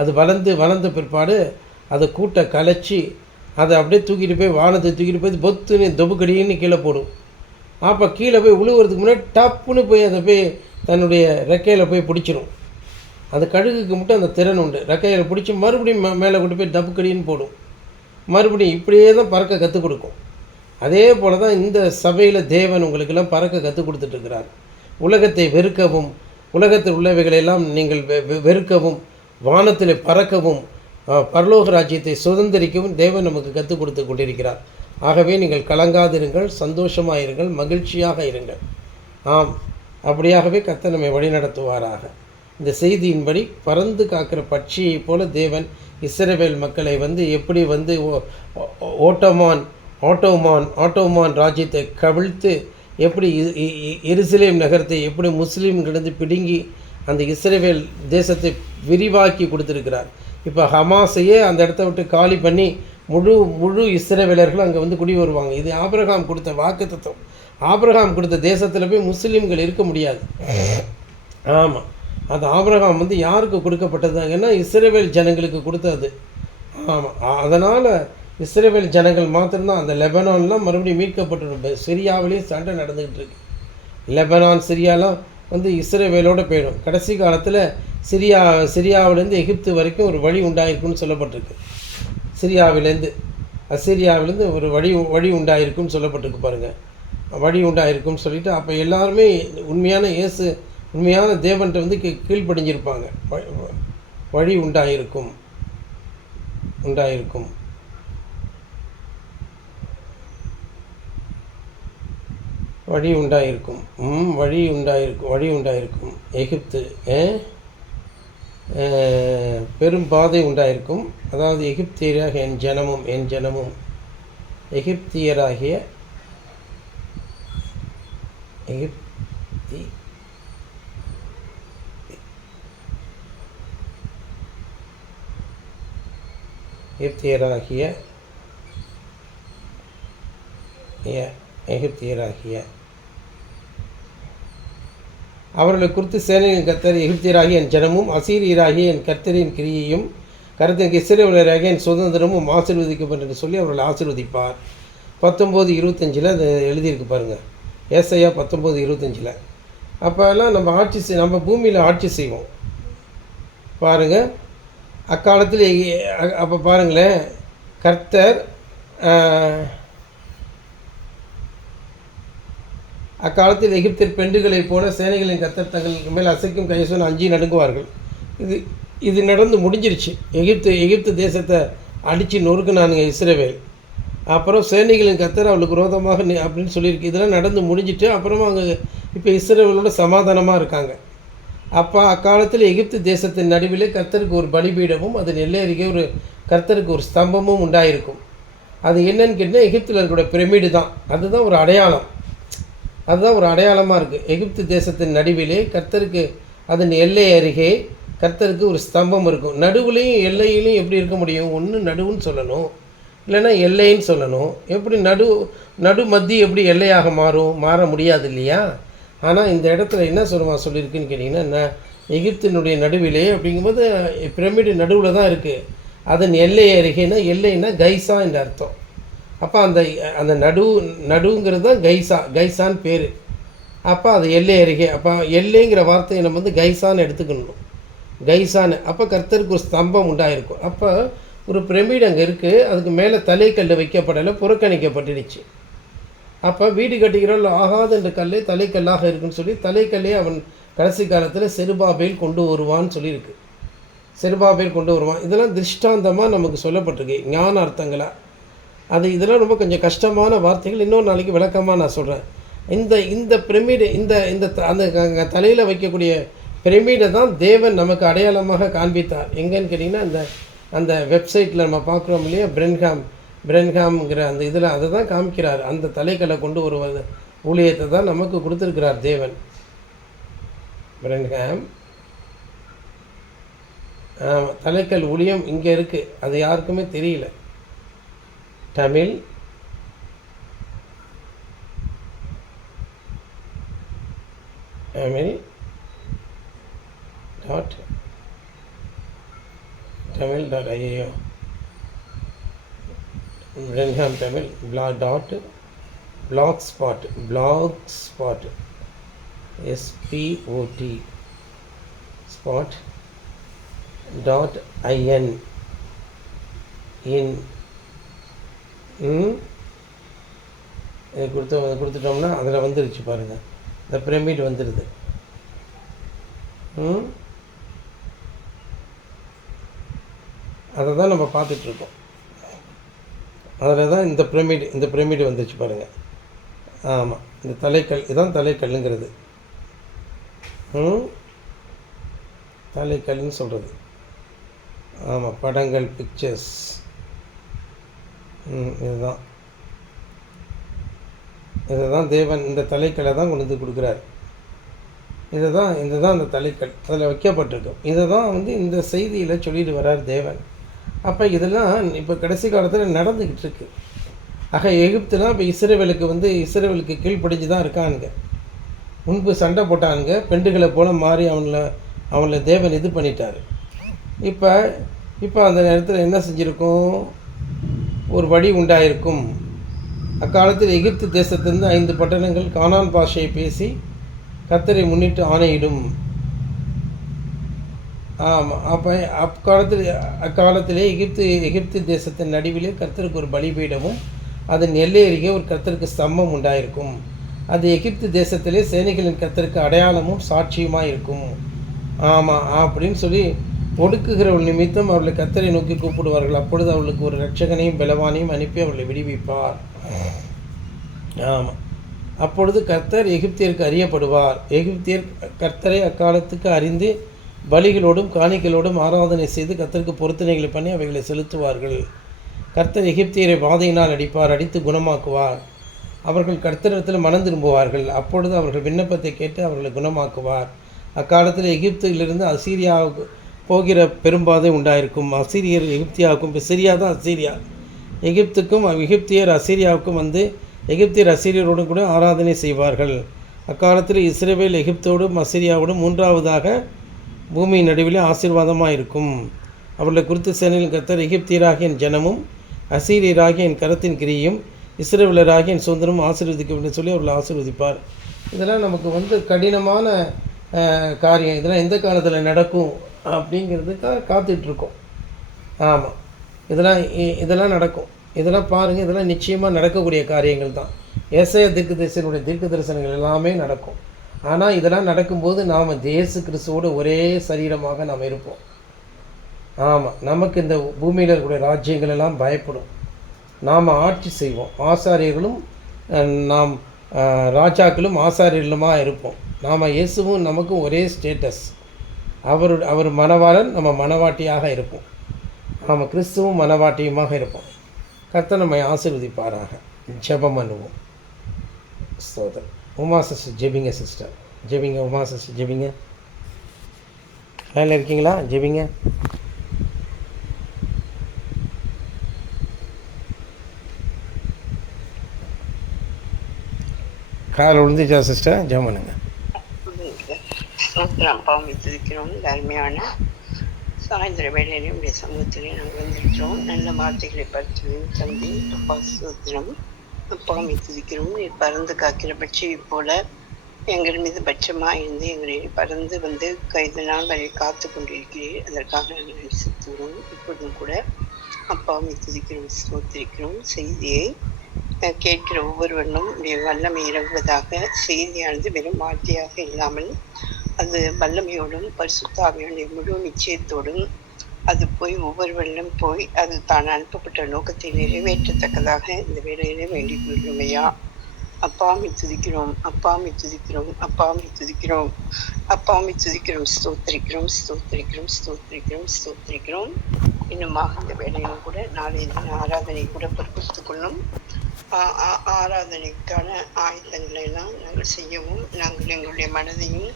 அது வளர்ந்த பிற்பாடு அதை கூட்டை கலைச்சி அதை அப்படியே தூக்கிட்டு போய் வானத்தை தூக்கிட்டு போய் பொத்துன்னு தொபுக்கடின்னு கீழே போடும். அப்போ கீழே போய் உழுவுறதுக்கு முன்னாடி டப்புன்னு போய் அதை போய் தன்னுடைய ரெக்கையில் போய் பிடிச்சிடும். அந்த கழுகுக்கு மட்டும் அந்த திறன் உண்டு. ரெக்கையில் பிடிச்சி மறுபடியும் மேலே கொண்டு போய் டப்புக்கடின்னு போடும். மறுபடியும் இப்படியே தான் பறக்க கற்றுக் கொடுக்கும். அதே போல் தான் இந்த சபையில் தேவன் உங்களுக்கெல்லாம் பறக்க கற்றுக் கொடுத்துட்ருக்கிறார். உலகத்தை வெறுக்கவும், உலகத்தில் உள்ளவைகளெல்லாம் நீங்கள் வெறுக்கவும், வானத்தில் பறக்கவும், பரலோக ராஜ்யத்தை சுதந்திரிக்கவும் தேவன் நமக்கு கற்றுக் கொடுத்து கொண்டிருக்கிறார். ஆகவே நீங்கள் கலங்காதிருங்கள், சந்தோஷமாக இருங்கள், மகிழ்ச்சியாக இருங்கள். ஆம், அப்படியாகவே கர்த்தர் நம்மை வழிநடத்துவாராக. இந்த செய்தியின்படி பறந்து காக்கிற பட்சியை போல தேவன் இஸ்ரவேல் மக்களை வந்து எப்படி வந்து ஆட்டோமான் ராஜ்யத்தை கவிழ்த்து எப்படி எருசலேம் நகரத்தை எப்படி முஸ்லீம்களிருந்து பிடுங்கி அந்த இஸ்ரவேல் தேசத்தை விரிவாக்கி கொடுத்துருக்கிறார். இப்போ ஹமாஸையே அந்த இடத்த விட்டு காலி பண்ணி முழு இஸ்ரவேலர்கள் அங்கே வந்து குடி வருவாங்க. இது ஆபிரகாம் கொடுத்த வாக்குத்தத்தம். ஆபிரகாம் கொடுத்த தேசத்தில் போய் முஸ்லீம்கள் இருக்க முடியாது. ஆமாம், அது ஆபிரகாம் வந்து யாருக்கு கொடுக்கப்பட்டதுங்கன்னா இஸ்ரவேல் ஜனங்களுக்கு கொடுத்தது. ஆமாம், அதனால் இஸ்ரவேல் ஜனங்கள் மாத்திரம்தான். அந்த லெபனான்லாம் மறுபடியும் மீட்கப்பட்டு சிரியாவிலேயும் சண்டை நடந்துக்கிட்டு இருக்கு. லெபனான் சிரியாலாம் வந்து இஸ்ரவேலோடு போயிடும். கடைசி காலத்தில் சிரியாவிலேருந்து எகிப்து வரைக்கும் ஒரு வழி உண்டாயிருக்குன்னு சொல்லப்பட்டிருக்கு. அசிரியாவிலேருந்து ஒரு வழி உண்டாயிருக்குன்னு சொல்லப்பட்டிருக்கு. பாருங்கள், வழி உண்டாயிருக்குன்னு சொல்லிவிட்டு அப்போ எல்லாருமே உண்மையான தேவன்கிட்ட வந்து கீழ்ப்படிஞ்சிருப்பாங்க. வழி உண்டாயிருக்கும். எகிப்து பெரும் பாதை உண்டாயிருக்கும். அதாவது எகிப்தியராகிய என் ஜனமும் எகிப்தியராகிய அவர்களை குறித்து சேனையின் கர்த்தர் எகிப்தியராகிய என் ஜனமும் அசீரியராகிய என் கர்த்தரின் கிரியையும் கர்த்தருக்கு இஸ்ரவேலராகிய என் சுதந்திரமும் ஆசீர்வதிக்கப்படும் என்று சொல்லி அவர்களை ஆசீர்வதிப்பார். 19:25 அது எழுதியிருக்கு பாருங்கள். ஏசாயா 19:25. அப்போல்லாம் நம்ம பூமியில் ஆட்சி செய்வோம் பாருங்கள். அக்காலத்தில் அப்போ பாருங்களேன், கர்த்தர் அக்காலத்தில் எகிப்தியர் பெண்டுகளைப் போல சேனைகளின் கர்த்தர் தங்களுக்கு மேல் அசைக்கும் கையசோன்னு அஞ்சி நடுங்குவார்கள். இது நடந்து முடிஞ்சிருச்சு. எகிப்து தேசத்தை அடித்து நொறுக்குனானுங்க இஸ்ரவேல். அப்புறம் சேனைகளின் கர்த்தர் அவளுக்கு விரோதமாக அப்படின்னு சொல்லியிருக்கு. இதெல்லாம் நடந்து முடிஞ்சிட்டு அப்புறமா அவங்க இப்போ இஸ்ரவேலோட சமாதானமாக இருக்காங்க. அப்போ அக்காலத்தில் எகிப்து தேசத்தின் நடுவிலே கர்த்தருக்கு ஒரு பலிபீடமும் அதன் எல்லை அருகே ஒரு கர்த்தருக்கு ஒரு ஸ்தம்பமும் உண்டாயிருக்கும். அது என்னன்னு கேட்டால் எகிப்தில் இருக்கிற பிரமிடு தான். அதுதான் ஒரு அடையாளம். அதுதான் ஒரு அடையாளமாக இருக்குது. எகிப்து தேசத்தின் நடுவிலே கர்த்தருக்கு அதன் எல்லை அருகே கர்த்தருக்கு ஒரு ஸ்தம்பம் இருக்கும். நடுவுலையும் எல்லையிலையும் எப்படி இருக்க முடியும்? ஒன்று நடுவுன்னு சொல்லணும், இல்லைன்னா எல்லைன்னு சொல்லணும். எப்படி நடு மத்திய எப்படி எல்லையாக மாற முடியாது இல்லையா? ஆனால் இந்த இடத்துல என்ன சொல்லியிருக்குன்னு கேட்டிங்கன்னா, எகிப்தினுடைய நடுவிலே அப்படிங்கும்போது பிரமிடு நடுவில் தான் இருக்குது. அதன் எல்லை அருகேனா, எல்லைன்னா கைசா என்ற அர்த்தம். அப்போ அந்த நடுங்கிறது தான் கைசான்னு பேர். அப்போ அது எல்லை அருகே. அப்போ எல்லைங்கிற வார்த்தையை நம்ம கைசான்னு எடுத்துக்கணும். கைசான்னு அப்போ கர்த்தருக்கு ஒரு ஸ்தம்பம் உண்டாயிருக்கும். அப்போ ஒரு பிரமிடு அங்கே இருக்குது. அதுக்கு மேலே தலைக்கல் வைக்கப்படலை, புறக்கணிக்கப்பட்டுடுச்சு. அப்போ வீடு கட்டுகிறோம் ஆகாத என்ற கல்லே தலைக்கல்லாக இருக்குன்னு சொல்லி தலைக்கல்லே அவன் கடைசி காலத்தில் செருபாபேல் கொண்டு வருவான்னு சொல்லியிருக்கு. செருபாபேல் கொண்டு வருவான். இதெல்லாம் திருஷ்டாந்தமாக நமக்கு சொல்லப்பட்டிருக்கு, ஞான அர்த்தங்களாக. இதெல்லாம் ரொம்ப கொஞ்சம் கஷ்டமான வார்த்தைகள். இன்னொரு நாளைக்கு விளக்கமாக நான் சொல்கிறேன். இந்த பிரமிடு அந்த தலையில் வைக்கக்கூடிய பிரமிடை தான் தேவன் நமக்கு அடையாளமாக காண்பித்தார். எங்கன்னு கேட்டிங்கன்னா, அந்த வெப்சைட்டில் நம்ம பார்க்குறோம் இல்லையா, பிரென்ஹாம்ங்கிற அந்த இதில் அதை தான் காமிக்கிறார். அந்த தலைக்கல்லை கொண்டு வருவது ஊழியத்தை தான் நமக்கு கொடுத்துருக்கிறார் தேவன். பிரென்ஹாம் தலைக்கல் ஊழியம் இங்கே இருக்குது. அது யாருக்குமே தெரியல. Tamil .IO Brenham Tamil blogspot SPOT spot.in கொடுத்துட்டோம்னா அதில் வந்துருச்சு பாருங்கள். இந்த பிரமிட் வந்துடுது. அதை தான் நம்ம பார்த்துட்ருக்கோம். அதில் தான் இந்த பிரமிடு வந்துருச்சு பாருங்கள். ஆமாம், இந்த தலைக்கல் இதுதான் தலைக்கல்லுங்கிறது. தலைக்கல்னு சொல்கிறது. ஆமாம், படங்கள், பிக்சர்ஸ். இதுதான் தேவன் இந்த தலைக்கல்லை தான் கொண்டு வந்து கொடுக்குறார். இதுதான் அந்த தலைக்கல் அதில் வைக்கப்பட்டிருக்கும். இதை தான் இந்த செய்தியில் சொல்லிட்டு வர்றார் தேவன். அப்போ இதெல்லாம் இப்போ கடைசி காலத்தில் நடந்துக்கிட்டு இருக்கு. ஆக எகிப்துலாம் இப்போ இஸ்ரவேலுக்கு கீழ்ப்படிஞ்சு தான் இருக்கானுங்க. முன்பு சண்டை போட்டானுங்க, பெண்டுகளை போல் மாறி அவங்கள தேவன் இது பண்ணிட்டார். இப்போ அந்த நேரத்தில் என்ன செஞ்சுருக்கும்? ஒரு வழி உண்டாயிருக்கும். அக்காலத்தில் எகிப்து தேசத்திலிருந்து 5 பட்டணங்கள் கானான் பாஷையை பேசி கர்த்தரை முன்னிட்டு ஆணையிடும். ஆமாம், அப்போ அக்காலத்திலே எகிப்து தேசத்தின் நடுவிலே கர்த்தருக்கு ஒரு பலிபீடமும் அதன் எல்லை அருகே ஒரு கர்த்தருக்கு ஸ்தம்பம் உண்டாயிருக்கும். அது எகிப்து தேசத்திலே சேனைகளின் கர்த்தருக்கு அடையாளமும் சாட்சியுமாக இருக்கும். ஆமாம் அப்படின்னு சொல்லி ஒடுக்குகிறவள் நிமித்தம் அவர்களை கர்த்தரை நோக்கி கூப்பிடுவார்கள். அப்பொழுது அவர்களுக்கு ஒரு இரட்சகனையும் பலவானையும் அனுப்பி அவர்களை விடுவிப்பார். ஆமாம், அப்பொழுது கர்த்தர் எகிப்தியருக்கு அறியப்படுவார். எகிப்தியர் கர்த்தரை அக்காலத்துக்கு அறிந்து பலிகளோடும் காணிகளோடும் ஆராதனை செய்து கர்த்தருக்கு பொருத்தனைகளை பண்ணி அவைகளை செலுத்துவார்கள். கர்த்தர் எகிப்தியரை வாதையினால் அடிப்பார், அடித்து குணமாக்குவார். அவர்கள் கர்த்தரிடத்தில் மனம் திரும்புவார்கள். அப்பொழுது அவர்கள் விண்ணப்பத்தை கேட்டு அவர்களை குணமாக்குவார். அக்காலத்தில் எகிப்திலிருந்து அசீரியாவுக்கு போகிற பெரும்பாதை உண்டாயிருக்கும். அசீரியர் எகிப்தியாவுக்கும், இப்போ சிரியா தான் அசீரியா, எகிப்துக்கும் எகிப்தியர் அசீரியாவுக்கும் எகிப்தியர் அசீரியரோடும் கூட ஆராதனை செய்வார்கள். அக்காலத்தில் இஸ்ரவேல் எகிப்தோடும் அசீரியாவோடும் 3வதாக பூமியின் நடுவிலே ஆசீர்வாதமாக இருக்கும். அவர்களை குறித்து சேனையில் கர்த்தர் எகிப்தியராகிய என் ஜனமும் அசீரியராகிய என் கரத்தின் கிரியும் இஸ்ரவேலராகிய என் சுதந்திரமும் ஆசீர்வதிக்கும் என்று சொல்லி அவர்களை ஆசீர்வதிப்பார். இதெல்லாம் நமக்கு கடினமான காரியம். இதெல்லாம் எந்த காலத்தில் நடக்கும் அப்படிங்கிறதுக்காக காத்துட்ருக்கோம். ஆமாம், இதெல்லாம் நடக்கும். இதெல்லாம் பாருங்கள், இதெல்லாம் நிச்சயமாக நடக்கக்கூடிய காரியங்கள் தான். ஏசாயா தீர்க்கதரிசனுடைய தீர்க்க தரிசனங்கள் எல்லாமே நடக்கும். ஆனால் இதெல்லாம் நடக்கும்போது நாம் இயேசு கிறிஸ்துவோடு ஒரே சரீரமாக நாம் இருப்போம். ஆமாம், நமக்கு இந்த பூமியில் இருக்கக்கூடிய ராஜ்யங்கள் எல்லாம் பயப்படும். நாம் ஆட்சி செய்வோம். ஆசாரியர்களும் ராஜாக்களும் ஆசாரியர்களுமாக இருப்போம். நாம் இயேசுவும் நமக்கும் ஒரே ஸ்டேட்டஸ். அவர் மணவாளன், நம்ம மணவாட்டியாக இருப்போம். நம்ம கிறிஸ்துவும் மணவாட்டியுமாக இருப்போம். கர்த்தர் நம்மை ஆசீர்வதிப்பாராக. ஜெபம் பண்ணுவோம். ஸ்தோத்திரம். உமா சிஸ்டர் ஜெபிங்க. சிஸ்டர் ஜெபிங்க. உமா சிஸ்டர் ஜெபிங்க. லைனில் இருக்கீங்களா? ஜெபிங்க. கால் விழுந்துச்சா சிஸ்டர்? ஜெபம் பண்ணுங்க. அப்பாவும் துதிக்கிறோம். அருமையான சாயந்தர வேலையிலும் உடைய சமூகத்திலே நாங்கள் வந்திருக்கிறோம். நல்ல வார்த்தைகளை பரிசுவையும் தந்தி அப்பா சோத்திரம். அப்பாவும் துதிக்கிறோம். நீர் பறந்து காக்கிற பட்சியை போல எங்கள் மீது பட்சமாக இருந்து எங்களை பறந்து வந்து கைது நாள் வரை காத்து கொண்டிருக்கிறீர். அதற்காக நாங்கள் நேசிக்கிறோம். இப்பொழுதும் கூட அப்பாவும் துதிக்கிறோம், ஸ்தோத்திரிக்கிறோம். செய்தியை கேட்கிற ஒவ்வொருவரும் வல்லமை இறங்குவதாக. செய்தியானது வெறும் வார்த்தையாக இல்லாமல் அது வல்லமையோடும் பரிசுத்த ஆவியுடைய முழு நிச்சயத்தோடும் அது போய் ஒவ்வொருவரிடம் போய் அது தான் அனுப்பப்பட்ட நோக்கத்தை நிறைவேற்றத்தக்கதாக இந்த வேலையிலே வேண்டிக் கொள்ளுமையா. அப்பாமை துதிக்கிறோம், அப்பாமை துதிக்கிறோம், அப்பாமை துதிக்கிறோம், அப்பாமை துதிக்கிறோம். ஸ்தோத்திரிக்கிறோம், ஸ்தோத்திரிக்கிறோம், ஸ்தோத்திரிக்கிறோம், ஸ்தோத்திரிக்கிறோம். இன்னுமாக இந்த வேலையிலும் கூட நாளைய தின ஆராதனை கூட பொறுப்புத்துக் கொள்ளும். ஆராதனைக்கான ஆயுதங்களை எல்லாம் நாங்கள் செய்யவும், நாங்கள் எங்களுடைய மனதையும்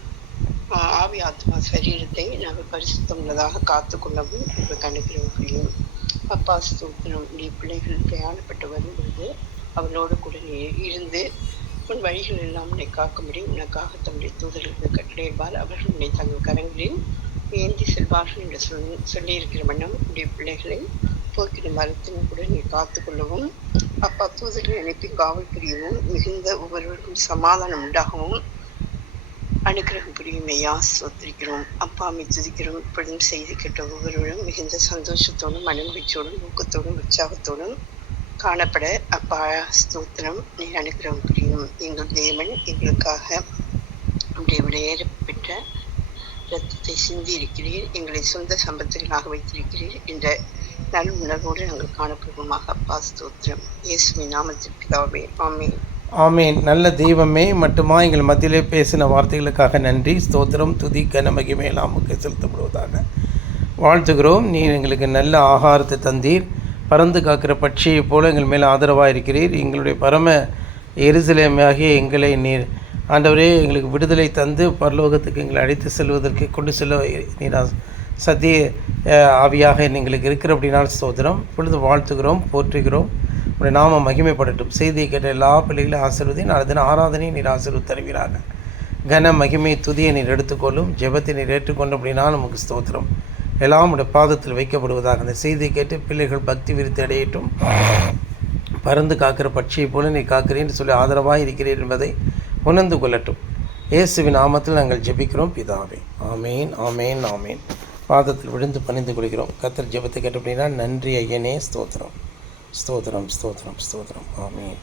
ஆவி ஆத்மா சரீரத்தை நாங்கள் பரிசுத்தமுள்ளதாக காத்து கொள்ளவும் எங்களுக்கு அனுப்பியும். அப்பா ஸ்தோத்திரம். நீ பிள்ளைகள் பிரயாணப்பட்டு வரும்பொழுது அவளோடு கூட நீ இருந்து உன் வழிகள் எல்லாம் உன்னை காக்கும்படி உனக்காக தம்முடைய தூதர்களுக்கு கட்டளையிடுவார். அவர்கள் உன்னை தங்கள் கரங்களில் ஏந்தி செல்வார்கள் என்று சொல்லியிருக்கிற வண்ணம் உடைய பிள்ளைகளை போக்கிற மரத்தின் கூட நீ காத்து கொள்ளவும், அப்பா தூதர்களை அனுப்பி காவல் புரியவும், மிகுந்த ஒவ்வொருவருக்கும் சமாதானம் உண்டாகவும் அனுக்கிரகம் புரியுமையா. ஸ்தோத்திரிக்கிறோம். அப்பாமை துதிக்கிறோம். இப்பொழுதும் செய்தி கேட்ட ஒவ்வொருவரும் மிகுந்த சந்தோஷத்தோடும் மனமகிழ்ச்சியோடும் ஊக்கத்தோடும் உற்சாகத்தோடும் காணப்பட அப்பா ஸ்தோத்திரம். நீ அனுக்கிரகம் புரியும். எங்கள் தேவன் எங்களுக்காக உடைய விளையேறப்பெற்ற இரத்தத்தை சிந்தி இருக்கிறீர். எங்களை சொந்த சம்பத்துகளாக வைத்திருக்கிறீர் என்ற நல் உணர்வோடு நாங்கள் காணப்படுவோமாக. அப்பா ஸ்தோத்திரம். இயேசுவின் நாமத்தில் பிதாவே, ஆமென். ஆமேன். நல்ல தெய்வமே மட்டுமா எங்கள் மத்தியிலே பேசின வார்த்தைகளுக்காக நன்றி. ஸ்தோத்திரம். துதி கன மகிமை எல்லாம் நமக்கு செலுத்தப்படுவதாக வாழ்த்துகிறோம். நீர் எங்களுக்கு நல்ல ஆகாரத்தை தந்தீர். பறந்து காக்கிற பட்சியை போல எங்கள் மேலே ஆதரவாக இருக்கிறீர். எங்களுடைய பரம எருசலேமாகிய எங்களை நீர் ஆண்டவரே எங்களுக்கு விடுதலை தந்து பரலோகத்துக்கு எங்களை அழைத்து செல்வதற்கு கொண்டு செல்ல நீர் சத்திய ஆவியாக எங்களுக்கு இருக்கிற அப்படினால் ஸ்தோத்திரம். இப்பொழுது வாழ்த்துகிறோம், போற்றுகிறோம். உடைய நாம மகிமைப்படட்டும். செய்தியை கேட்ட எல்லா பிள்ளைகளையும் ஆசீர்வதி. நாளை தின ஆராதனையை நீர் ஆசீர்வதி தருவீராக. கன மகிமை துதியை நீர் எடுத்துக்கொள்ளும். ஜெபத்தை நீர் ஏற்றுக்கொண்டு அப்படின்னா நமக்கு ஸ்தோத்திரம் எல்லாம் உடைய பாதத்தில் வைக்கப்படுவதாக. அந்த செய்தியை கேட்டு பிள்ளைகள் பக்தி விருத்தி அடையட்டும். பறந்து காக்கிற பட்சியை போல நீ காக்கிறேன்னு சொல்லி ஆதரவாக இருக்கிறீர் என்பதை உணர்ந்து கொள்ளட்டும். இயேசுவின் நாமத்தில் நாங்கள் ஜெபிக்கிறோம் பிதாவே. ஆமேன், ஆமேன், ஆமேன். பாதத்தில் விழுந்து பணிந்து கொள்கிறோம். கர்த்தர் ஜெபத்தை கேட்ட அப்படின்னா நன்றி ஐயனே. ஸ்தோத்திரம், ஸ்தோத்திரம், ஸ்தோத்திரம், ஸ்தோத்திரம். ஆமேன்.